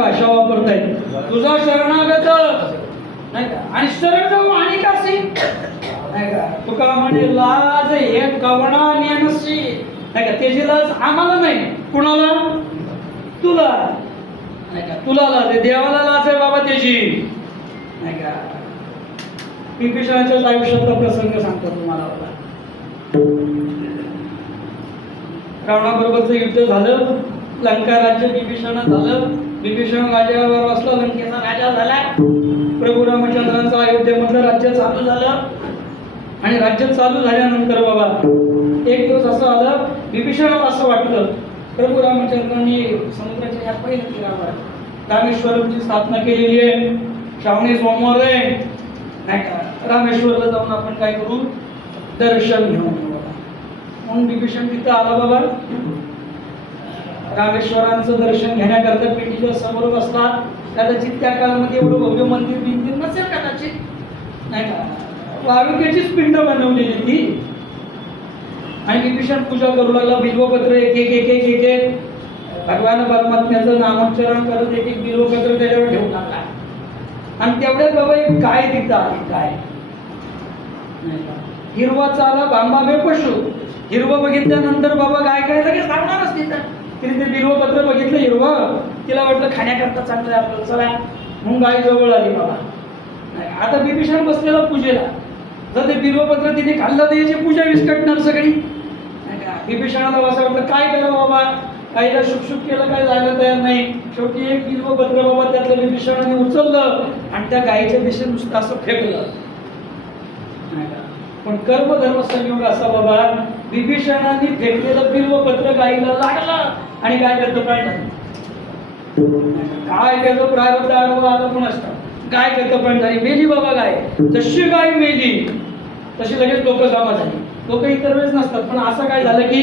भाषा वापरतायत. तुझा शरणागत नाही का, आणि शरण जाऊ आणि कासी नाही का. तुका म्हणे लाज हे कवणा नेनसी नाही का, त्याची लाज आम्हाला नाही, कुणाला? तुला नाही का. तुला लाज आहे, देवाला लाज आहे बाबा त्याची नाही का. विभीषणाच्याच आयुष्यातला प्रसंग सांगतो तुम्हाला. रावणाबरोबरचं युद्ध झालं, लंका राज्य विभीषण झालं, विभीषण राजावर बसला, लंकेचा राजा झाला. प्रभू रामचंद्रांचं अयोध्येमधलं राज्य चालू झालं. आणि राज्य चालू झाल्यानंतर बाबा एक दिवस असं आलं, विभीषणाला असं वाटलं प्रभू रामचंद्रांनी समुद्राच्या या पहिल्या तीरावर रामेश्वरमची स्थापना केलेली आहे, श्रावणी सोमवार आहे नाही का, रामेश्वरला जाऊन आपण काय करू, दर्शन घेऊ. म्हणून विभीषण तिथं आला बाबा. रामेश्वरांचं दर्शन घेण्याकरता पेटीच्या समोर बसतात. कदाचित त्या काळामध्ये एवढं भव्य मंदिर बिंदिर नसेल कदाचित नाही का, वाळुक्याचीच पिंड बनवलेली ती. आणि विभीषण पूजा करू लागला, बिल्वपत्र एक एक एक एक एक एक भगवान परमात्म्याचं नामोच्चारण करत एक एक बिल्वपत्र त्याच्यावर ठेवून लागला. आणि तेवढ्यात बाबा एक गाय तिथं आली. गाय नाही का, हिरवा चाला बांबाबे पशु. हिरवं बघितल्यानंतर बाबा गाय काय लगेच धावणारच तिथं. तिने ते बिल्वपत्र बघितलं हिरवं, तिला वाटलं खाण्याकरता चांगलं आहे आपलं, चला म्हणून गाय जवळ आली बाबा. आता विभीषण बसलेला पूजेला जर ते बिल्वपत्र तिने खाल्लं तर याची पूजा विस्कटणार सगळी. नाही का? विभीषणाला असं वाटलं काय करा बाबा, काहीला शुकशुक केलं, काय जायला तयार नाही. शेवटी एक बिल्वपत्र बाबा त्यातलं विभीषणाने उचललं आणि त्या गायीच्या दिशेत नुसतं असं फेकलं. नाही का? पण कर्मधर्म संयोग असा बाबा, विभीषणाने फेकलेलं बिल्वपत्र गायीला लागलं आणि काय करतो प्राण काय त्याचं प्रारब्ध अनुभव आला पण असतं. गाय कर्तव्य झाली, मेली बाबा गाय. जशी गाय मेली तशी लगेच लोक जमा झाली. लोक इतर वेळेस नसतात, पण असं काय झालं की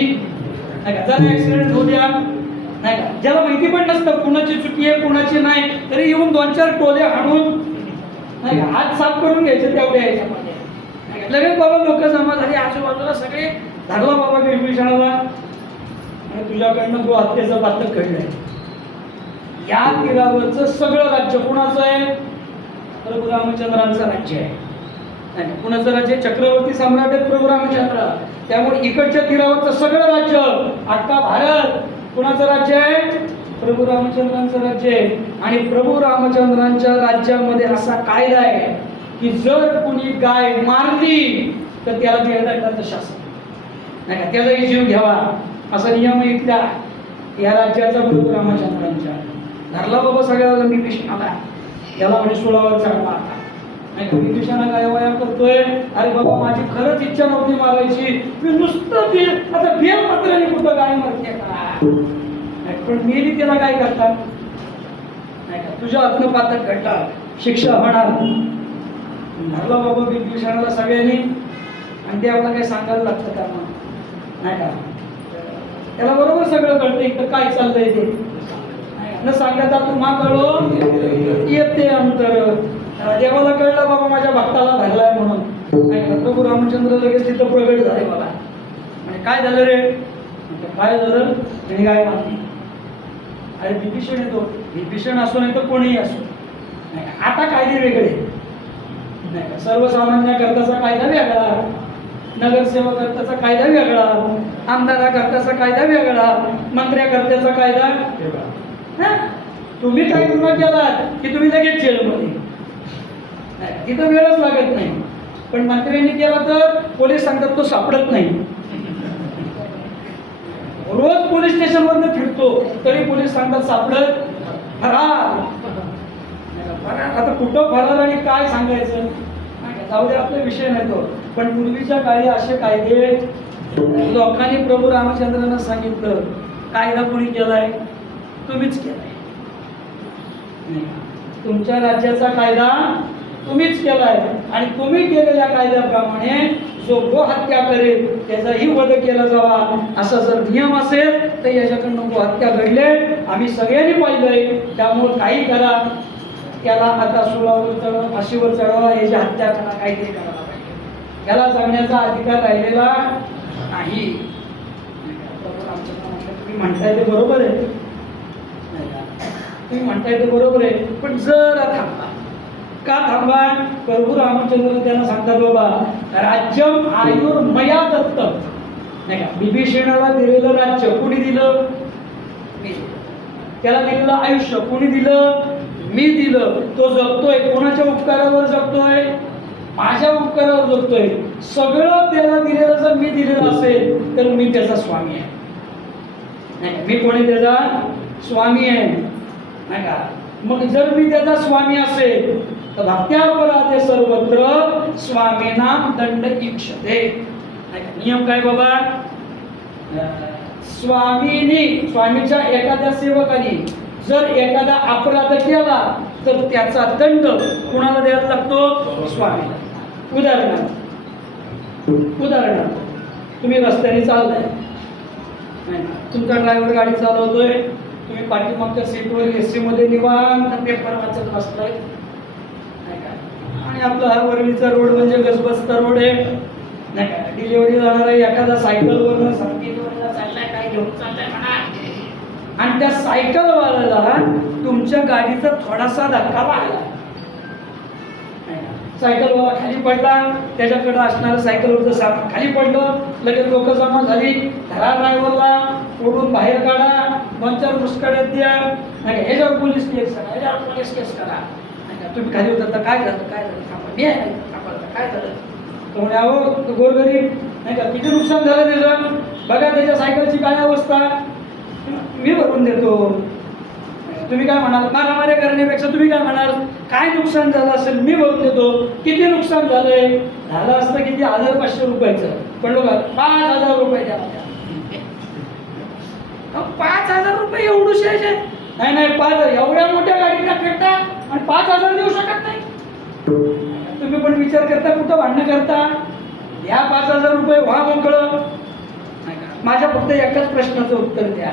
नाही का, जर ऍक्सिडेंट होऊ द्या, नाही का, ज्याला माहिती पण नसतं कुणाची चुकी आहे कुणाची नाही, तरी येऊन 2-4 टोले हाणून नाही का हात साफ करून घ्यायचे तेवढ्या याच्यामध्ये. नाही का, लगेच बाबा लोक जमा झाली, आजूबाजूला सगळे धरला बाबा विभीषणाला आणि तुझ्याकडनं तो हत्येचं पातक घडलंय. या तीरावरचं सगळं राज्य कुणाचं आहे? प्रभू रामचंद्रांचं राज्य आहे. नाही, कुणाचं राज्य? चक्रवर्ती सम्राट आहेत प्रभू रामचंद्र. त्यामुळे इकडच्या तीरावरचं सगळं राज्य, अख्खा भारत कुणाचं राज्य आहे? प्रभू रामचंद्रांचं राज्य आहे. आणि प्रभू रामचंद्रांच्या राज्यामध्ये असा कायदा आहे की जर कुणी गाय मारली तर त्याला देहदंडाचं शासन, नाही का, त्याचाही जीव घ्यावा असा नियम इथल्या या राज्याचा प्रभू रामचंद्रांच्या. धरला बाबा सगळ्याला विभीषणाला, याला म्हणजे सुळावर चढला आता. नाही का, विभीषणा काय वया करतोय, अरे बाबा माझी खरंच इच्छा नव्हती मारायची, मी नुसतं ते आता बेलपत्राने कुठं गाय मारते का, पण मेली त्याला काय करतात? नाही का, तुझ्या हातनं पातक घडला, शिक्षा होणार. धरला बाबा विभीषणाला सगळ्यांनी आणि ते आपल्याला काय सांगायला लागतं त्यांना, नाही का, त्याला बरोबर सगळं कळतं इथं काय चाललंय ते. न सांगता तुम्हा कळो येते अंतर. देवाला कळलं बाबा माझ्या भक्ताला धरलाय म्हणून. प्रभू रामचंद्र लगेच तिथं प्रगट झाले मला. म्हणजे काय झालं रे? काय झालं? त्यांनी काय मारली. अरे विभीषण येतो, विभीषण असो नाही तर कोणीही असो, आता कायदे वेगळे. नाही, सर्वसामान्य करताचा कायदा वेगळा, नगरसेवक करताचा कायदा वेगळा, आमदारा करताचा कायदा वेगळा, मंत्र्याकरताचा कायदा वेगळा. तुम्ही काय गुन्हा केला की तुम्ही लगेच जेलमध्ये, तिथं वेळच लागत नाही. पण मंत्र्यांनी केला तर पोलीस सांगतात तो सापडत नाही. रोज पोलीस स्टेशनवरनं फिरतो तरी पोलीस सांगतात सापडत फरार. आता कुठं फरार आणि काय सांगायचं, जाऊ दे आपला विषय नाही तो. पण पूर्वीच्या काळी असे कायदे लोकांनी प्रभू रामचंद्रांना सांगितलं, कायदा कोणी केलाय? तुम्हीच केलाय. तुमच्या राज्याचा कायदा तुम्हीच केलाय आणि तुम्ही केलेल्या कायद्याप्रमाणे जो गो हत्या करेल त्याचाही वध केला जावा असा जर नियम असेल तर याच्याकडून गो हत्या घडले आम्ही सगळ्यांनी पाहिलंय. त्यामुळे काही करा, त्याला आता सुळावर चढवा, फाशीवर चढवा, याची हत्या करा, काहीतरी करायला पाहिजे. याला जगण्याचा अधिकार राहिलेला नाही. तुम्ही म्हणताय ते बरोबर आहे, तुम्ही म्हणताय ते बरोबर आहे, पण जरा थांबा. का थांबा? प्रभू रामचंद्र त्यांना सांगतात बाबा राज्यम आयुर मया दत्त. नाही का, विभीषणाला दिलेलं राज्य कोणी दिलं? मी. त्याला दिलेलं आयुष्य कोणी दिलं? मी दिलं. तो जगतोय कोणाच्या उपकारावर जगतोय? माझ्या उपकारावर जगतोय. सगळं त्याला दिलेलं जर मी दिलेलं असेल तर मी त्याचा स्वामी आहे. नाही, मी कोणी त्याचा स्वामी आहे, नाही का. मग जर मी त्याचा स्वामी असेल तर भक्त्यापराधे सर्वत्र स्वामीनाम दंड इक्षते. नियम काय बाबा? स्वामीनी, स्वामीच्या एखाद्या सेवकाने जर एखादा अपराध केला तर त्याचा दंड कुणाला द्यायला लागतो? स्वामीला. उदाहरणार्थ तुम्ही रस्त्याने चाललाय, तुमचा ड्रायव्हर गाडी चालवतोय, तुम्ही पाठीमागच्या सीटवर एसी मध्ये निवांत पेपर वाचत बसलाय, आणि आपला हा वरळीचा रोड म्हणजे गजबजचा रोड आहे, नाही का. डिलिव्हरी जाणारा एखादा सायकलवरनं सायकलवरनं चाललाय, काय घेऊन चाललाय म्हणा, आणि त्या सायकलवाल्याला तुमच्या गाडीचा थोडासा धक्का लागला. सायकलवाला खाली पडला, त्याच्याकडे असणारं सायकलवरचं सामान खाली पडलं, लगेच लोक जमा झाली, धरा ड्रायव्हरला, ओढून बाहेर काढा, 2-4 मुस्कड्यात द्या, नाही ह्याच्यावर पोलीस केस करा, ह्याच्यावर पोलीस केस करा. तुम्ही खाली होता तर काय झालं, काय झालं, मी आहे काय झालं. तो म्हणे अहो तो गोरगरीब नाही का किती नुकसान झालं त्याचं, बघा त्याच्या सायकलची काय अवस्था, मी भरून देतो. तुम्ही काय म्हणाल, मारामाऱ्या करण्यापेक्षा तुम्ही काय म्हणाल, काय नुकसान झालं असेल मी भरून देतो. किती नुकसान झालंय, झालं असतं किती 1500 रुपयाचं, पण लोक 5000 रुपये द्या. 5000 रुपये एवढूशे नाही नाही 5000 एवढ्या मोठ्या गाडीला फेकता आणि 5000 देऊ शकत नाही. तुम्ही पण विचार करता, कुठं भांडणं करता, या 5000 रुपये व्हा मोकळं. माझ्या फक्त एकाच प्रश्नाचं उत्तर द्या,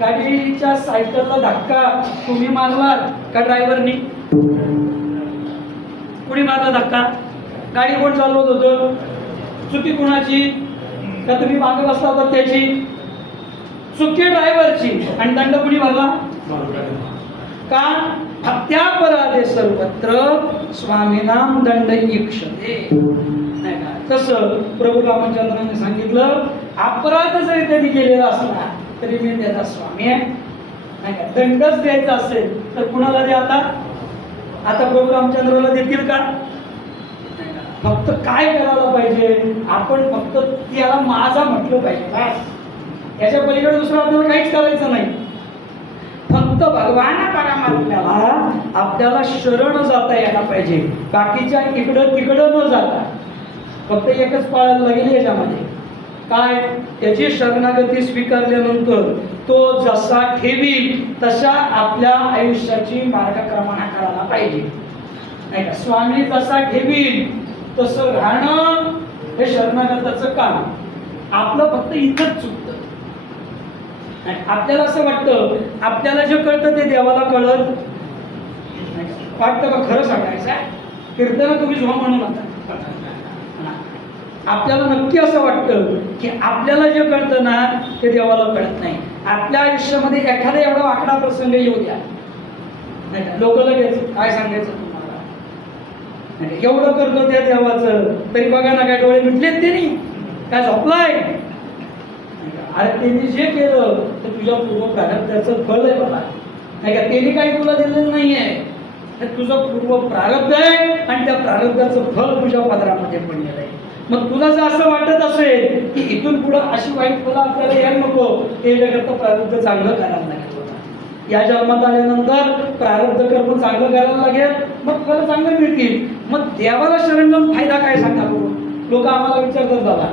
गाडीच्या सायकलला धक्का तुम्ही मारलात का ड्रायव्हरनी? कुणी मारला धक्का? गाडी कोण चालवत होतं? चुकी कुणाची? का तुम्ही मागे बसला होता त्याची? चुकी ड्रायव्हरची. आणि दंड कुणी भरला? का? हत्यापराधे सर्वत्र स्वामीनाम दंड इक्षते. नाही का? तसं प्रभू रामचंद्रांनी सांगितलं, अपराध जरी त्यांनी केलेला असला तरी मी त्याचा स्वामी आहे. नाही का? दंडच द्यायचा असेल तर कुणाला द्या? आता प्रभू रामचंद्राला देतील का? फक्त काय करायला पाहिजे, आपण फक्त त्याला माझा म्हटलं पाहिजे बस. याच्या पलीकडे दुसरं आपल्याला काहीच करायचं नाही. फक्त भगवान परमात्म्याला आपल्याला शरण जाता यायला पाहिजे, बाकीच्या इकडं तिकडं न जाता. फक्त एकच पाळायला लागेल याच्यामध्ये, काय? त्याची शरणागती स्वीकारल्यानंतर तो जसा ठेवील तशा आपल्या आयुष्याची मार्गक्रमणा करायला पाहिजे. नाही का? स्वामी जसा ठेवील तसं राहणं हे शरणागताचं काम. आपलं फक्त इथंच चुकतं. आपल्याला असं वाटतं आपल्याला जे कळतं ते देवाला कळत वाटतं का? खरं सांगायचं कीर्तन तुम्ही झोम म्हणू नका. आपल्याला नक्की असं वाटतं की आपल्याला जे कळतं ना ते देवाला कळत नाही. आपल्या आयुष्यामध्ये एखादा एवढा वाकडा प्रसंग येऊ द्या, नाही का? लोक लगेच काय सांगायचं तुम्हाला, नाही एवढं करतो त्या देवाचं तरी बघा ना काय डोळे मिटलेत त्यांनी, काय झोपलाय? अरे त्यांनी जे केलं ते तुझ्या पूर्व प्रारब्धाचं फळ आहे बाबा. नाही का? त्यांनी काही तुला दिलेलं नाहीये, तुझं पूर्व प्रारब्ध आहे आणि त्या प्रारब्धाचं फळ तुझ्या पदरामध्ये पडलेलं आहे. मग तुला जर असं वाटत असेल की इथून पुढं अशी वाईट फळं आपल्याला यायला नको, ते जगात प्रारब्ध चांगलं करायला लागेल. या जन्मात आल्यानंतर प्रारब्ध कर्म चांगलं करायला लागेल, मग फळं चांगलं मिळतील. मग देवाला शरण जाऊन फायदा काय सांगा? लोक आम्हाला विचारतात बाबा,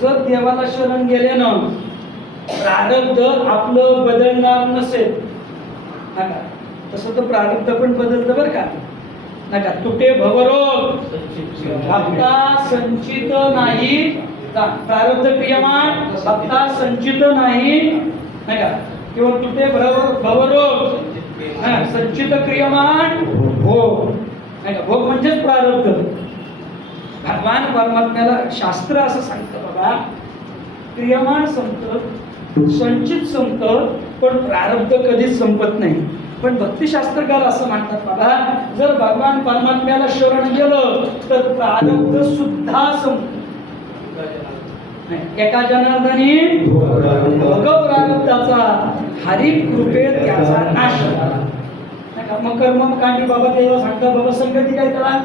जर देवाला शरण गेल्यानं प्रारब्ध आपलं बदलणार नसेल नका, तसं तर प्रारब्ध पण बदलतं बरं का. नका तुटे भवरोग भक्ता संचित नाही, प्रारब्ध क्रियमान भक्ता संचित नाही नका, किंवा तुटे भवरोग संचित क्रियमान भोग. नाही का? भोग म्हणजेच प्रारब्ध. भगवान परमात्म्याला शास्त्र असं सांगतं बाबा, क्रियमान संपत, संचित संपत, पण प्रारब्ध कधीच संपत नाही. पण भक्तिशास्त्रकार असं म्हणतात बाबा, जर भगवान परमात्म्याला शरण गेलं तर प्रारब्ध सुद्धा संपत. एका जनार्दनी भोग प्रारब्धाचा हरी कृपेत त्याचा नाश झाला. मग कर्मकांडी बाबा तेव्हा सांगतात बाबा संगती काय त्याला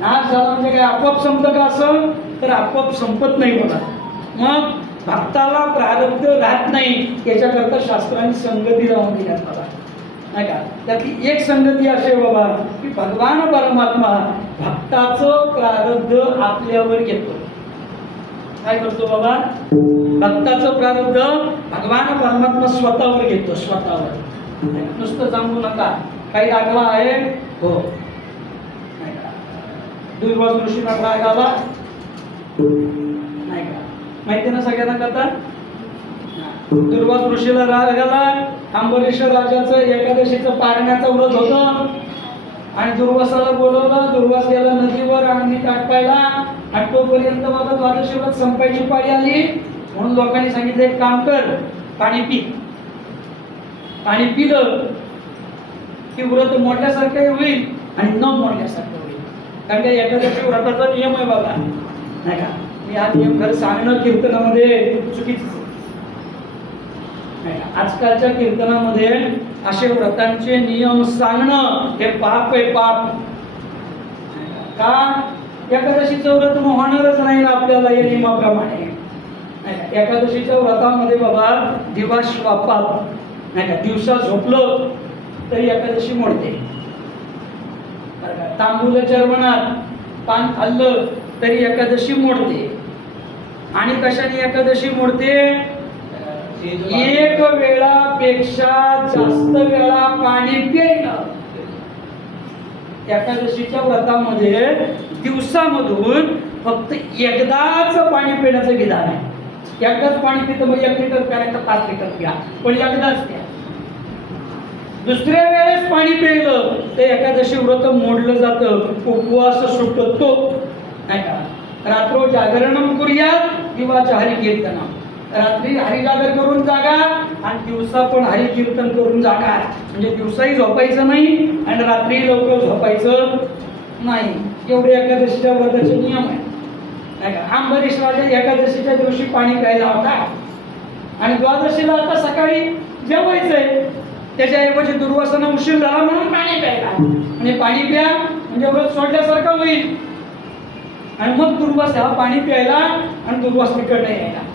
नाश झाला म्हणजे काय आपोआप संपतं का? असं तर आपोआप संपत नाही बघा. मग भक्ताला प्रारब्ध राहत नाही याच्याकरता शास्त्रांनी संगती लावून दिल्यात बघा. नाही का? त्यातली एक संगती अशी आहे बाबा की भगवान परमात्मा भक्ताचं प्रारब्ध आपल्यावर घेतो. काय करतो बाबा? भक्ताचं प्रारब्ध भगवान परमात्मा स्वतःवर घेतो, स्वतःवर. नुसतं सांगू नका. काही दाखला आहे? हो. दुर्वास ऋषीला राग आला नाही का? माहिती ना सगळ्यांना कथा. दुर्वास ऋषीला राग आला. अंबरीश्वर राजाचं एकादशीचं पारण्याचं व्रत होतं आणि दुर्वासाला बोलवलं. दुर्वास गेला नदीवर आणि काटपायला. आठवपर्यंत बाबा द्वादशी व्रत संपायची पाळी आली म्हणून लोकांनी सांगितलं एक काम कर, पाणी पी. पाणी पिलं की व्रत मोडल्यासारखं होईल आणि न मोडल्यासारखं होईल. कारण का एखाद्याच्या व्रताचा नियम आहे बाबा. नाही का? मी हा नियम खरं सांगणं कीर्तनामध्ये चुकीचं. आजकालच्या कीर्तनामध्ये असे व्रतांचे नियम सांगणं हे पाप आहे, पाप. का? एकादशीचं व्रत होणारच नाही ना आपल्याला या नियमाप्रमाणे. एकादशीच्या व्रतामध्ये बाबा दिवा श्वापात नाही का, दिवसा झोपलं तरी एकादशी मोडते. तांबूल चर्वणात पान खाल्लं तरी एकादशी मोडते. आणि कशाने एकादशी मोडते? एक वेळापेक्षा जास्त वेळा पाणी पिणं. एकादशीच्या व्रतामध्ये दिवसामधून फक्त एकदाच पाणी पिण्याचं विधान आहे. एकदाच पाणी पितं, मग 1 लिटर प्यायला 5 लिटर प्या, पण एकदाच प्या. दुसऱ्या वेळेस पाणी पिलं तर एकादशी व्रत मोडलं जातं, उपवास सुटतो नाही का. रात्र जागरणम करूयात दिवाच्या हरिकीर्तनम. रात्री हरिजागर करून जागा आणि दिवसा पण हरिकीर्तन करून जागा. म्हणजे दिवसाही झोपायचं नाही आणि रात्री लवकर झोपायचं नाही. एवढे एकादशीच्या व्रताचे नियम आहे नाही का. अंबरीश राजा एकादशीच्या दिवशी पाणी प्यायला होता आणि द्वादशीला आता सकाळी जेवायचंय, त्याच्याऐवजी दुर्वासना उशीर झाला म्हणून पाणी प्यायला. म्हणजे पाणी प्या म्हणजे व्रत सोडल्यासारखं होईल. आणि मग दुर्वासा पाणी प्यायला आणि दुर्वास तिकडे यायला.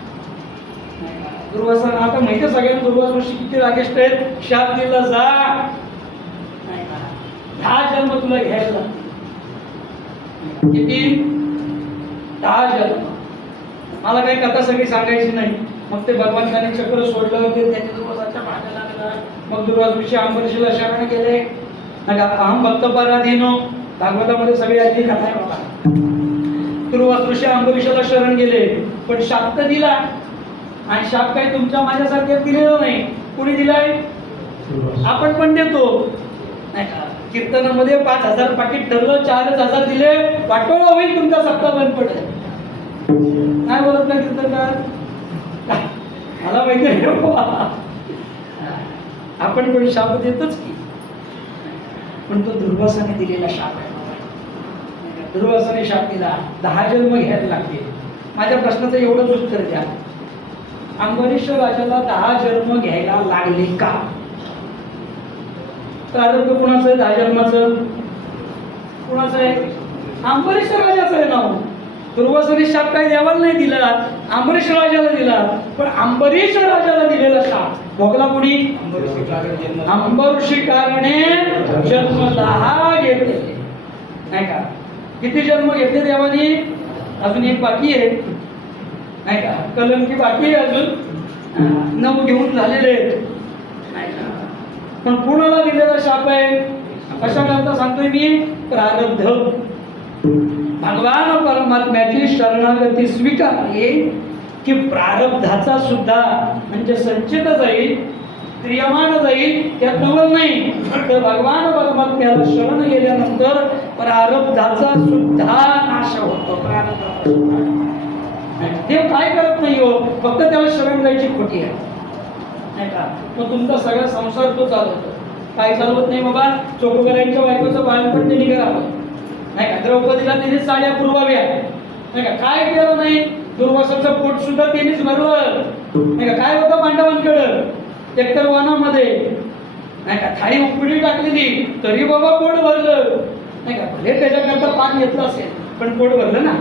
दुर्वासा आता माहिती आहे सगळ्यांना दुर्वास ऋषी किती रागेष्ट आहेत. शाप दिला जा नाही का, 10 जन्म तुला घ्यायला. किती? 10 जन्म. मला काही कथा सगळी सांगायची नाही. मग ते भगवंताने चक्र सोडलं ते त्याने दुर्वासाच्या मागे लागला. मग दुर्वास ऋषी अंबरीशीला शरण गेले नाही का. अहम भक्त पराधीनो भागवतामध्ये सगळी आधी कथा आहे बघा. दुर्वास ऋषी अंबरीशाला शरण गेले पण शाप तर दिला. आणि शाप काही तुमच्या माझ्यासारख्या दिलेलं नाही. कुणी दिलाय? आपण पण देतो नाही का. कीर्तनामध्ये 5,000 पाकिट ठरलं, 4,000 दिले, वाटोळा होईल तुमचा सप्ताह बंद पडेल. काय बोलत ना कीर्तनकार? मला माहिती आहे आपण पण शाप देतोच की. पण तो दुर्वासाने दिलेला शाप आहे. दुर्वासाने शाप दिला 10 जन्म घ्यायला लागते. माझ्या प्रश्नाचं एवढंच उत्तर द्या. अंबरीश राजाला 10 जन्म घ्यायला लागले का? प्रारब्ध कुणाचं आहे? 10 जन्माचं कुणाचं आहे? अंबरीश राजाचं आहे नाव. दुर्वासाने शाप काही देवाला नाही दिला, अंबरीश राजाला दिला. पण अंबरीश राजाला दिलेला शाप भोगला कोणी? अंबरीशी कारणे जन्म 10 घेतले नाही का. किती जन्म घेतले देवानी? अजून एक बाकी आहे नाही का. कलंकी बाकी आहे अजून 9 घेऊन झालेले नाही का. पण कुणाला दिलेला शाप आहे? कशा करता सांगतोय मी? प्रारब्ध. भगवान परमात्म्याची शरणागती स्वीकारली की प्रारब्धाचा सुद्धा म्हणजे संचित जाईल, क्रियमान जाईल, त्यात नवल नाही. तर भगवान परमात्म्याला शरण गेल्यानंतर प्रारब्धाचा सुद्धा नाश होतो. देव काय करत नाही हो, फक्त त्याला शरण जायची खोटी आहे नाही का. मग तुमचा सगळा संसार तो चालवतो. काय चालवत नाही बाबा? चोखोबरांच्या बायकोचं बाळपण त्यांनी करावं नाही का. द्रौपदीला तिनेच साड्या पुरवाव्या नाही का. काय केलं नाही? दुर्वासाचं पोट सुद्धा त्यांनीच भरलं नाही का. काय होतं पांडवांकडं? एकतर वनामध्ये नाही का थाळी उपडी टाकलेली तरी बाबा पोट भरलं नाही का. भले त्याच्याकरता पान घेतलं असेल पण पोट भरलं ना.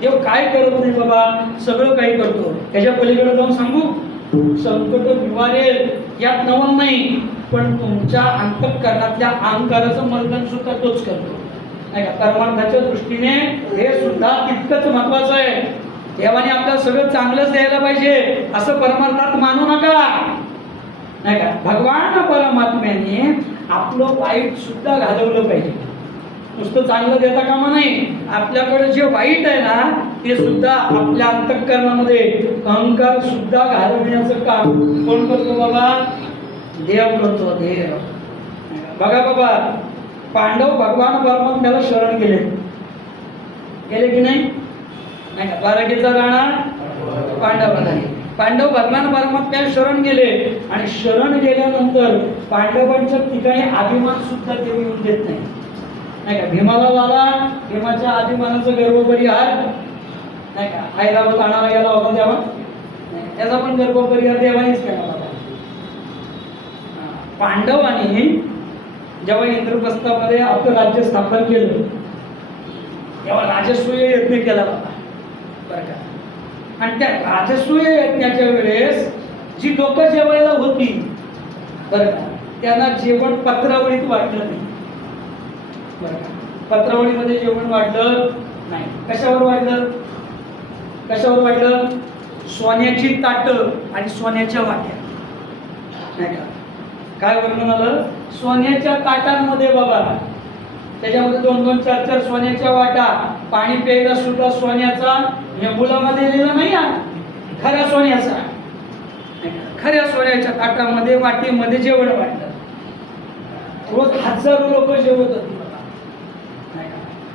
देव काय करत नाही बाबा, सगळं काही करतो. त्याच्या पलीकडे जाऊन सांगू, संकट निवारेल यात नवल नाही. पण तुमच्या अंतःकरणातल्या अहंकाराचं मर्दन सुद्धा तोच करतो नाही का. परमार्थाच्या दृष्टीने हे सुद्धा तितकंच महत्वाचं आहे. देवाने आपल्याला सगळं चांगलंच द्यायला पाहिजे असं परमार्थात मानू नका नाही का. भगवान परमात्म्याने आपलं वाईट सुद्धा घालवलं पाहिजे. नुसतं चांगलं देता कामा नाही. आपल्याकडे जे वाईट आहे ना ते सुद्धा आपल्या अंतःकरणामध्ये अहंकार सुद्धा घालवण्याचं काम कोण करतो बाबा? देव करतो. देव. बघा बाबा, पांडव भगवान परमात्म्याला शरण गेले की नाही नाही का. द्वारकेचा राणा पांडवाला आहे. पांडव भगवान परमात्म्याला शरण गेले आणि शरण गेल्यानंतर पांडवांच्या ठिकाणी अभिमान सुद्धा देव येऊन देत नाही नाही का. भीमाला झाला, भीमाच्या अभिमानाचं गर्भपरिहार नाही का. ऐरावत आणायला गेला होता तेव्हा त्याचा पण गर्भपरिहार देवानेच केला होता. पांडवांनी जेव्हा इंद्रप्रस्थामध्ये आपलं राज्य स्थापन केलं तेव्हा राजसूय यज्ञ केला बाबा बरं का. आणि त्या राजसूय यज्ञाच्या वेळेस जी लोक जेवायला होती बरं का, त्यांना जेवण पत्रावळीत वाटलं नाही बरं का. पत्रावळीमध्ये जेवण वाढलं नाही. कशावर वाढलं? कशावर वाढलं? सोन्याची ताटं आणि सोन्याच्या वाट्या नाही का. काय वर्णन आलं? सोन्याच्या ताटांमध्ये बाबा, त्याच्यामध्ये 2-2, 4-4 सोन्याच्या वाटा, पाणी प्यायला सुद्धा सोन्याचा, मुलामध्ये दिलेला नाही खऱ्या सोन्याचा, खऱ्या सोन्याच्या ताटामध्ये वाटीमध्ये जेवण वाटलं. रोज हजारो लोक जेवत होती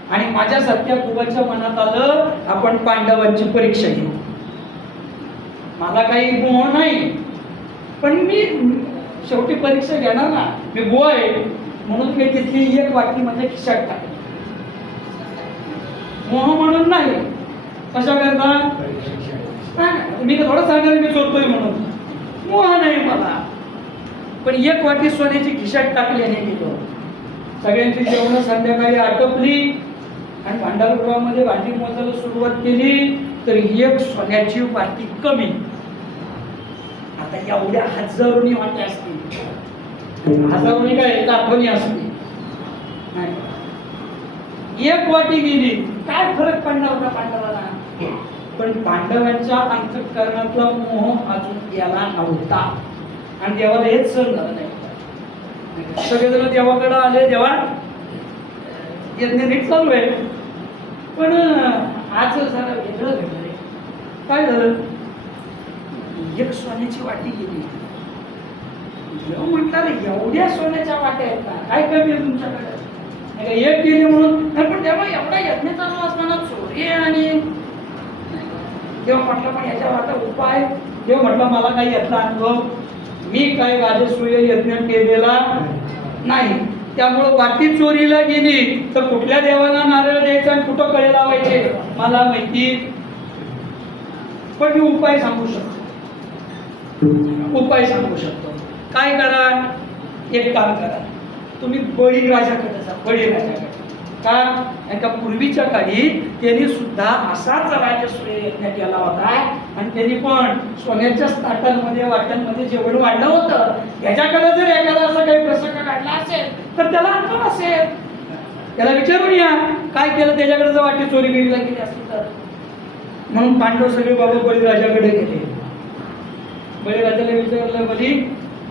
आणि माझ्यासारख्या कुबाच्या मनात आलं आपण पांडवांची परीक्षा घेऊ. मला काही मोह नाही, पण मी शेवटी परीक्षा घेणार ना, मी बुवा आहे म्हणून मी तिथली एक वाटी माझ्या खिशात टाकली. मोह म्हणून नाही, कशा करता मी थोडं सांगेल मी चोरतोय म्हणून, मोह नाही मला, पण एक वाटी सोन्याची खिशात टाकली आणि गेलो. सगळ्यांची जेवण संध्याकाळी आटोपली आणि भांडारगृहामध्ये भांडी मोजायला सुरुवात केली तर एक सोन्याची वाटी कमी. आता एवढ्या हजारोनी वाट्या असतील, हजारोनी काय लाखोनी असतील, एक वाटी गेली, काय फरक पडणार होता पांडवाला? पण पांडवांच्या अंतःकरणातला मोह अजून गेला नव्हता आणि देवाला हेच सहन झालं नाही. सगळेजण देवाकडे आले, देवा यज्ञ नीट चालू आहे, पण आज जरा वेगळं घडलं रे. काय झालं? एक सोन्याची वाटी गेली. देव म्हटलं एवढ्या सोन्याच्या वाट्या आहेत का? काय कमी आहे तुमच्याकडे? एक गेली म्हणून, पण तेव्हा एवढा यज्ञ चालू असताना चोरी आणि देव म्हटलं पण याच्यावर आता उपाय. देव म्हटलं मला काही यातला अनुभव, मी काय राजसूय यज्ञ केलेला नाही, त्यामुळं वाटी चोरीला गेली तर कुठल्या देवाला नारळ द्यायचा आणि कुठं कळे लावायचे मला माहिती, पण मी उपाय सांगू शकतो. उपाय सांगू शकतो. काय करा? एक काम करा, तुम्ही बळीराजाकडे जा. बळीराजाकडे का? एका पूर्वीच्या काळी त्यांनी सुद्धा असाच राजसूय यज्ञ केला होता आणि त्यांनी पण सोन्याच्या ताटांमध्ये वाट्यांमध्ये जेवण वाढलं होतं. त्याच्याकडे जर एखादा असा काही प्रसंग काढला असेल तर त्याला अनुभव असेल, त्याला विचारून या काय केलं त्याच्याकडे जर वाटी चोरी बिरीला गेली असती तर. म्हणून पांडव सगळे बाबा बळीराजाकडे गेले. बळीराजाला विचारलं, बळी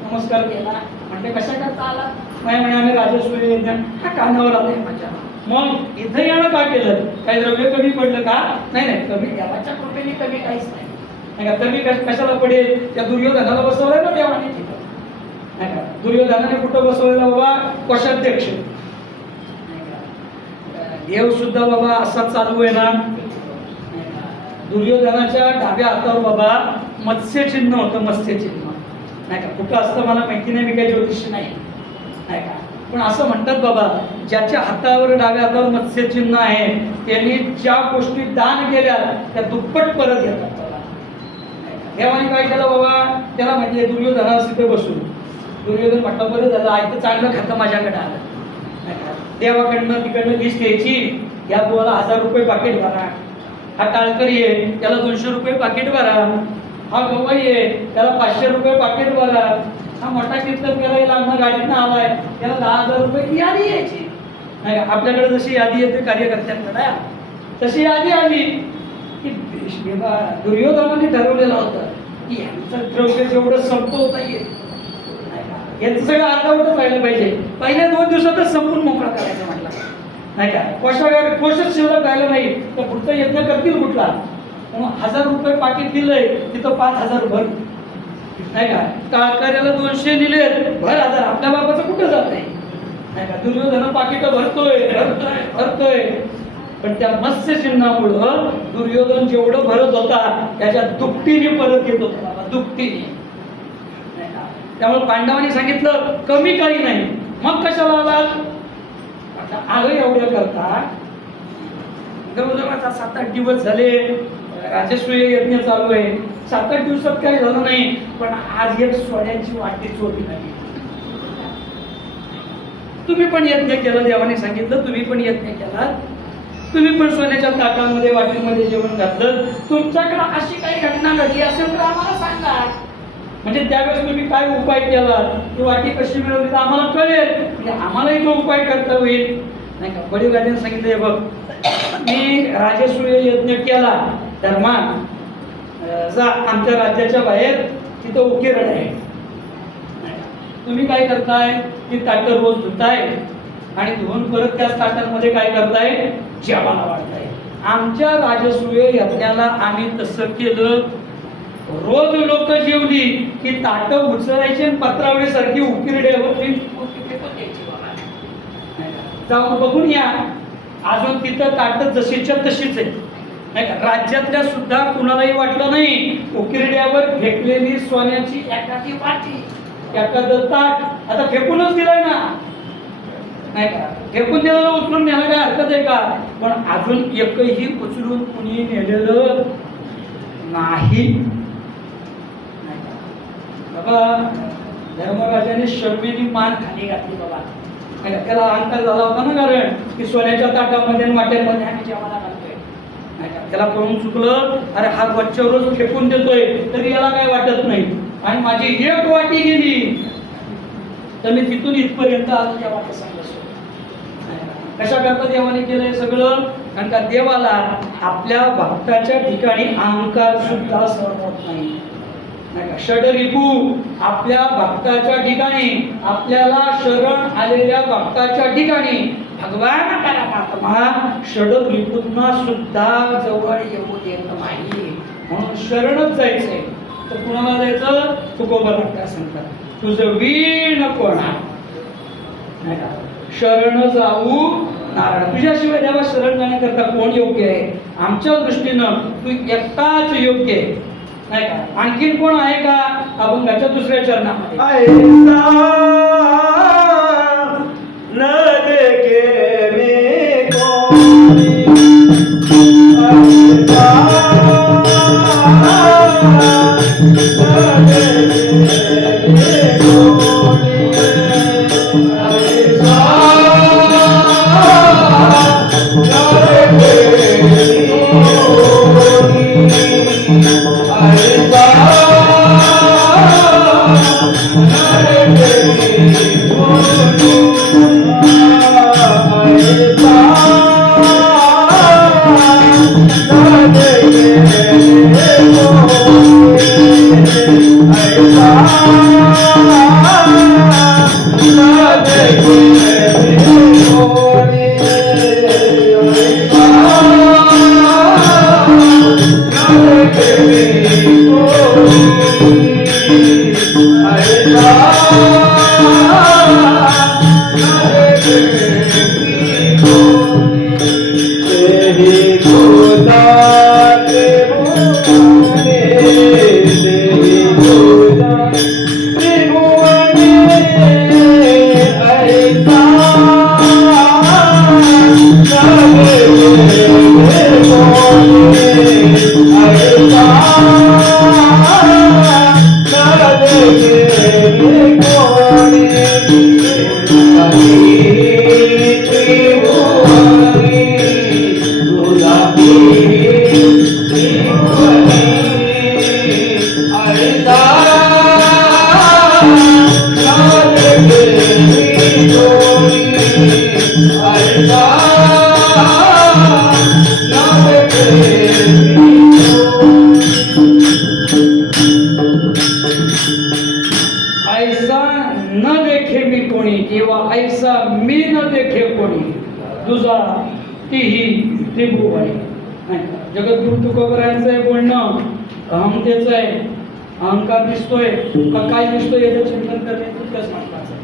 नमस्कार केला. म्हणजे कशा करता आला? नाही म्हणे आम्ही राजसूय यज्ञ. हा कानावर आलाय माझ्या. मग इथं येणं का केलं? काही द्रव्य कमी पडलं का? नाही नाही, कमी देवाच्या कृपेने कमी काहीच नाही. कमी कशाला पडेल? त्या दुर्योधनाला बसवलंय ना देवाने तिथं, नाही का? दुर्योधनाने कुठं बसवलेला बाबा? कोषाध्यक्ष. देव सुद्धा बाबा असा चालू आहे ना. दुर्योधनाच्या डाव्या हातावर बाबा मत्स्यचिन्ह होतं, मत्स्यचिन्ह नाही का. कुठं असतं मला माहिती नाही, मी काही ज्योतिषी नाही का. पण असं म्हणतात बाबा, ज्याच्या हातावर डाव्या हातावर मत्स्यचिन्ह आहे त्यांनी ज्या गोष्टी दान केल्या त्या दुप्पट परत येतात बाबा. देवाने काय केलं बाबा? त्याला म्हणजे दुर्योधनाला तिथे बसून दुर्योधन म्हटलं बरं झालं आहे तर चांगलं खातं माझ्याकडे आलं. देवाकडनं तिकडनं लिस्ट घ्यायची, या तुम्हाला 1000 रुपये पाकिट भरा. हा टाळकरी आहे त्याला 200 रुपये पाकिट भरा. हा गवई आहे त्याला 500 रुपये पाकिट भरा. हा मोठा कीर्तन करायला लागणार गाडीतनं आलाय त्याला 10,000 रुपये यादी यायची. नाही आपल्याकडे जशी यादी येते कार्यकर्त्यांकडे तशी यादी आली की दुर्योधनाने ठरवलेलं होतं की यांचं द्रव्य जेवढं संपवता येईल यांचं सगळं अर्धवटच राहिलं पाहिजे. पहिल्या 2 दिवसातच संपून मोकळा करायचं म्हटलं नाही का. कोशच शिल्लक राहिलं नाही तर पुढचं यज्ञ करतील कुठला? मग 1000 रुपये पाकिट दिलंय तिथं 5000 भर नाही का. टाळकऱ्याला 200 दिले भर 1000. आपल्या बाबाचं कुठं जात नाही का. दुर्योधन पाकिट भरतोय भरतोय भरतोय, पण त्या मत्स्य चिन्हामुळं दुर्योधन जेवढं भरत होता त्याच्या दुपटीने परत येत होता बाबा, दुपटीने. त्यामुळे पांडवांनी सांगितलं कमी काही नाही. मग कशाला आलात? आलं एवढ्या करता जवळजवळ 7-8 दिवस झाले राजसूय यज्ञ चालू आहे. 7-8 दिवसात काही झालं नाही, पण आज एक सोन्याची वाटी चोरी नाही. तुम्ही पण यज्ञ केलं, देवाने सांगितलं तुम्ही पण यज्ञ केला. तुम्ही पण सोन्याच्या ताटामध्ये वाटीमध्ये जेवण घातलं. तुमच्याकडे अशी काही घटना घडली असेल तर आम्हाला सांगा. म्हणजे त्यावेळेस तुम्ही काय उपाय केला, ती वाटी कशी मिळवली तर आम्हाला कळेल, म्हणजे आम्हालाही तो उपाय करता होईल नाही का. वडीलराजांनी सांगितले, बघ मी राजसूय यज्ञ केला धर्मान, जा आमच्या राज्याच्या बाहेर तिथं उकिरड आहे. तुम्ही काय करताय, ती ताटं रोज धुताय आणि धुवून परत त्या ताटांमध्ये काय करताय, जेवायला वाढताय. आमच्या राजसूय यज्ञाला आम्ही तसं केलं. रोज लोक जेवली की ताटं उचलायची आणि पत्रावळीसारखी उकिरड्यावर जाऊन बघून या. अजून तिथं ताटं जशीच्या तशीच आहे नाही का. राज्यातल्या सुद्धा कुणालाही वाटलं नाही. उकिरड्यावर फेकलेली सोन्याची एखादी वाटी, एखादं ताट आता फेकूनच दिलंय ना नाही का. फेकून दिलेलं उचलून न्यायला काय हरकत आहे का. पण अजून एकही उचलून कुणी नेलेलं नाही. बाबा धर्मराजाने शर्मेने मान खाली घातली बाबा. त्याला अहंकार झाला होता ना, कारण की सोन्याच्या ताटामध्ये आणि वाट्यांमध्ये आम्ही जेवायला घालतोय नाही का. त्याला कळून चुकलं, अरे हा वरच्यावरच फेकून देतोय तरी याला काय वाटत नाही, आणि माझी एक वाटी गेली तर मी तिथून इथपर्यंत आलो त्या वाटा सांगतो. कशा करता देवाने केलंय सगळं, कारण का देवाला आपल्या भक्ताच्या ठिकाणी अहंकार सुद्धा सहन होत नाही. षडरिपू आपल्या भक्ताच्या ठिकाणी, आपल्याला शरण आलेल्या भक्ताच्या ठिकाणी भगवान परमात्मा षडरिपूंना सुद्धा जवळ येऊ देत नाही. म्हणून शरणच जायचंय तर कुणाला जायचं, तुकोबा सांगतात, तुझं वीण कोणा नाही का. शरण जाऊ नारायण, तुझ्याशिवाय देवा शरण जाण्याकरता कोण योग्य आहे. आमच्या दृष्टीनं तू एकटाच योग्य आहे नाही का. आणखीन कोण आहे का. अभंगाच्या दुसऱ्या चरणामध्ये न देखे मी ऐसा न देखे मी कोणी किंवा ऐसा मी न देखे कोणी तुझा तीही त्रिभुवनी नाही. जगद्गुरु तुकोबरायांचं आहे बोलणं, अहमतेचं आहे. अहंकार दिसतोय का काय दिसतोय याचं चिंतन करणे तितकंच महत्त्वाचं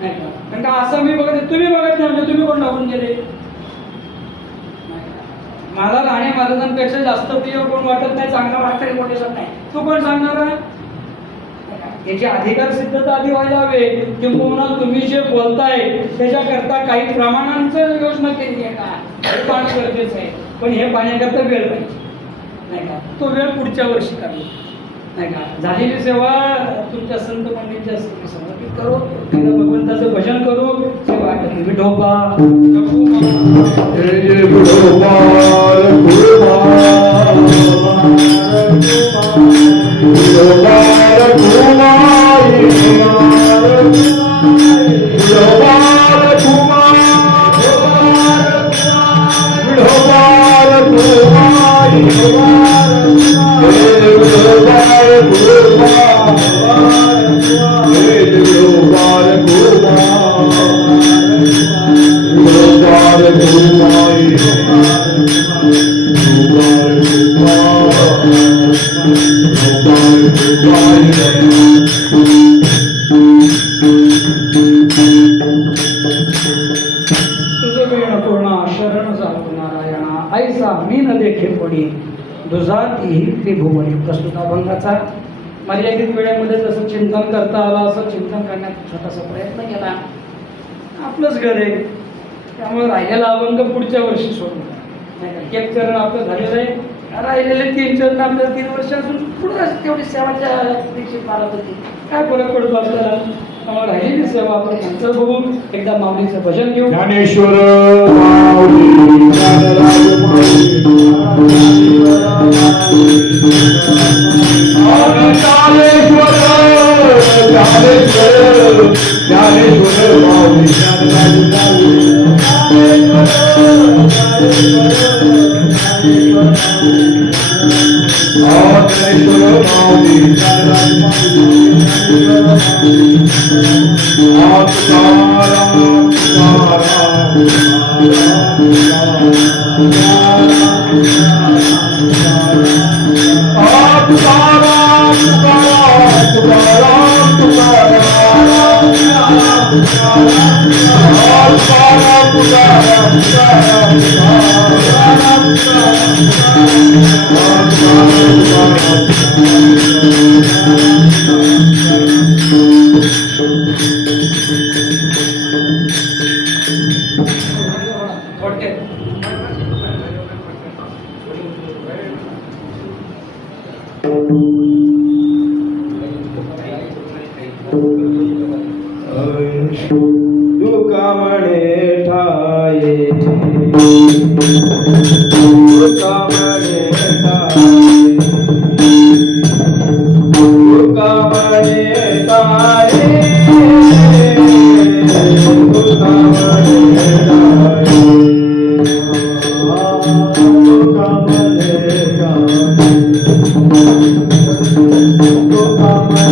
नाही का. कारण का असं मी बघत, तुम्ही बघत नाही म्हणजे तुम्ही कोण लागून गेले. मला राणे महाराजांपेक्षा जास्त प्रिय कोण वाटत नाही, चांगला वाटतंय कोण दिसत नाही. तू कोण सांगणार आहे. याची अधिकार सिद्धता आधी व्हायला हवे. किंवा तुम्ही जे बोलताय त्याच्याकरता काही प्रमाणांचं योजना केली आहे का, हे पाहणं गरजेचं आहे. पण हे पाहण्याकरता वेळ पाहिजे नाही का. तो वेळ पुढच्या वर्षी काढू नाही का झालेली सेवा तुमच्या संत मंडळींच्या समर्पित करू त्यांना भगवंताचं भजन करू सेवा करू विठोबा जय जय विठोबा ऐसा मी न देखे पडी दुजाती त्रिभुवनी प्रस्तुत अभंगाचा मर्यादित वेळेमध्ये जसं चिंतन करता आलं असं चिंतन करण्याचा छोटासा प्रयत्न केला. आपलंच घर आहे त्यामुळे राहिलेला अभंग पुढच्या वर्षी सोडून नाही का एक चरण आपलं झालेलं आहे राहिलेले 3 चरण आपल्याला 3 वर्ष अजून पुढं तेवढी सेवाच्या दीक्षित मारत होती काय फरक पडतो आपल्याला. त्यामुळे राहिलेली सेवा आपण नंतर बघू. एकदा माऊलीचं भजन घेऊ. ज्ञानेश्वर माऊली ज्ञानराज माऊली ज्ञानेश्वर ज्ञानेश्वर ज्ञानेश्वर माऊली ज्ञानराज तुका म्हणे ठाये तुका म्हणे ठाये तुका म्हणे ठाये तुका म्हणे ठाये तुका म्हणे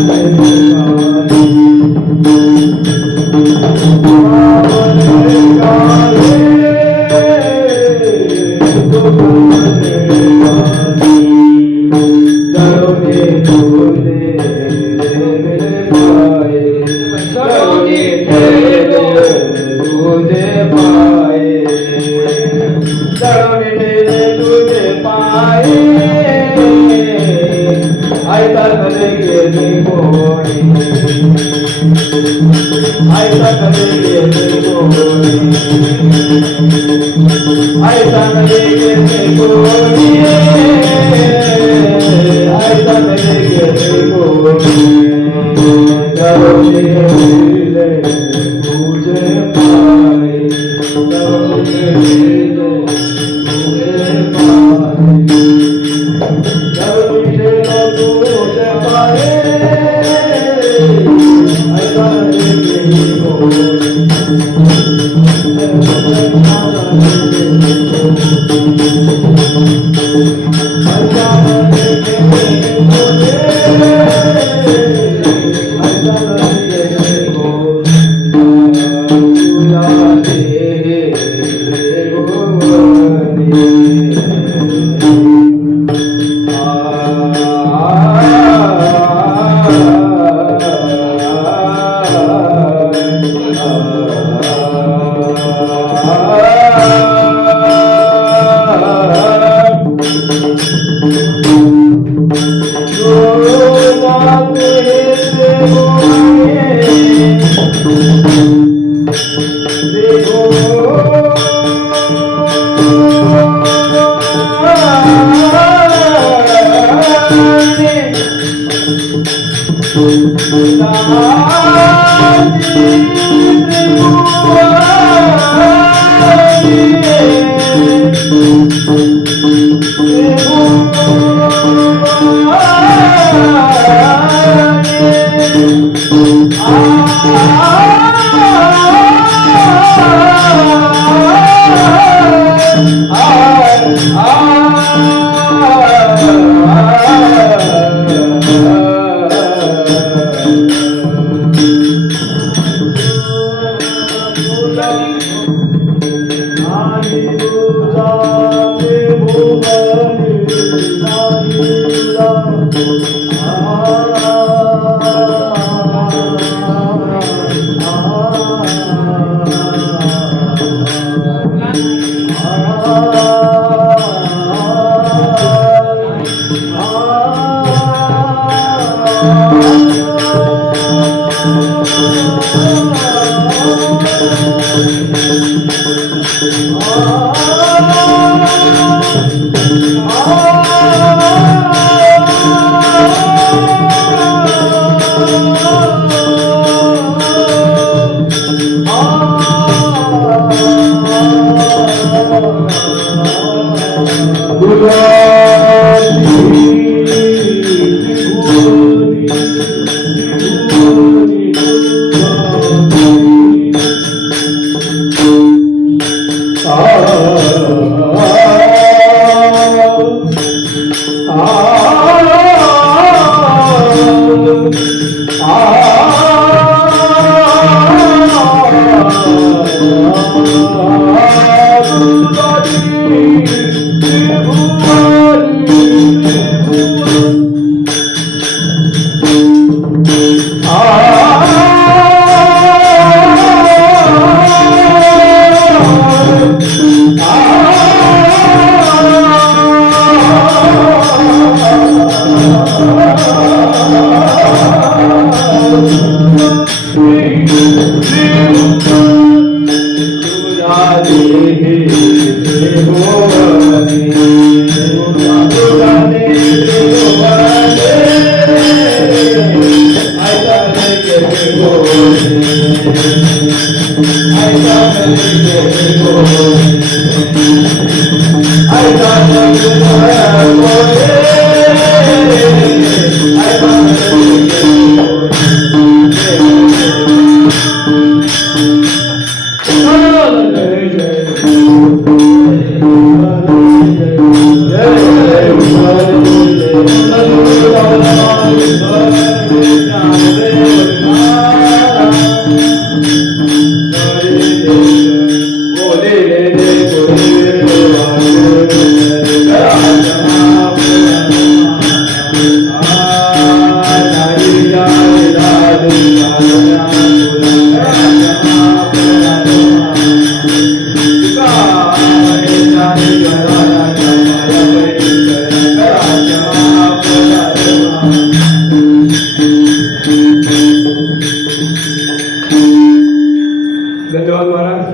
धन्यवाद महाराज.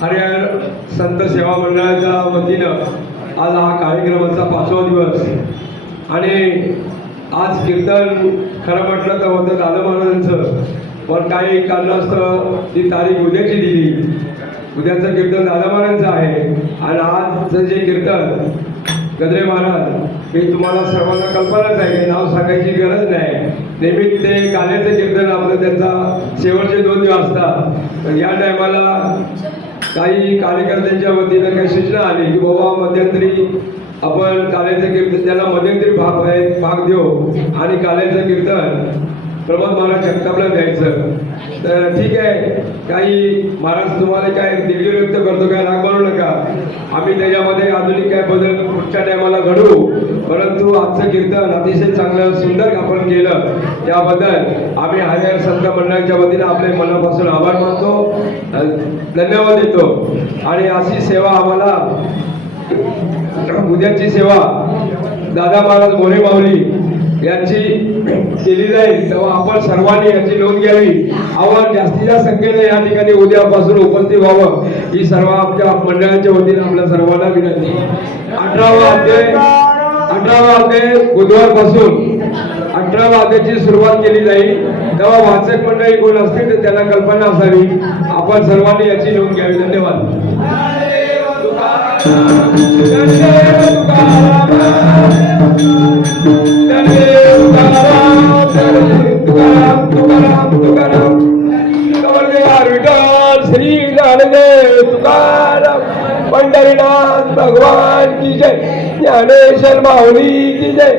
हरिहर संत सेवा मंडळाच्या वतीनं आज हा कार्यक्रमाचा 5वा दिवस आणि आज कीर्तन खरं म्हटलं तर होतं दादा महाराजांचं, पण काही कारणास्तव ती तारीख उद्याची दिली. उद्याचं कीर्तन दादा महाराजांचं आहे आणि आजचं जे कीर्तन गद्रे महाराज हे तुम्हाला सर्वांना कल्पनाच आहे, हे नाव सांगायची गरज नाही. नेहमी ते काल्याचं कीर्तन आपलं त्यांचा शेवटचे 2 दिवस असतात. तर या टायमाला काही कार्यकर्त्यांच्या वतीनं काही सूचना आली की बाबा मध्यंतरी आपण काल्याचं कीर्तन त्याला मध्यंतरी भाग देऊ आणि काल्याचं कीर्तन प्रमोद महाराज जगतापला द्यायचं. तर ठीक आहे, काही महाराज तुम्हाला काय दिलगिरी व्यक्त करतो, काय राग बनवू नका. आम्ही त्याच्यामध्ये आधुनिक काय बदल पुढच्या टायमाला घडवू, परंतु आजचं कीर्तन अतिशय चांगलं सुंदर आपण केलं त्याबद्दल आम्ही हरिहर संत मंडळाच्या वतीनं आपले मनापासून आभार मानतो, धन्यवाद देतो. आणि अशी सेवा आम्हाला उद्याची सेवा दादा महाराज मोरे माऊली यांची केली जाईल, तेव्हा आपण सर्वांनी याची नोंद घ्यावी. आपण जास्तीत जास्त संख्येने या ठिकाणी उद्यापासून उपस्थित व्हावं ही सर्व आमच्या मंडळाच्या वतीने आपल्या सर्वांना विनंती. 18वा अध्याय बुधवारपासून 18वा अध्यायाची सुरुवात केली जाईल. तेव्हा वाचक मंडळी कोण असतील तर त्यांना कल्पना असावी. आपण सर्वांनी याची नोंद घ्यावी. धन्यवाद. श्री ज्ञानदेव तुकाराम पंढरीनाथ भगवान की जय ज्ञानेश्वर माऊली की जय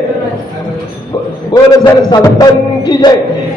बोल सर संतन की जय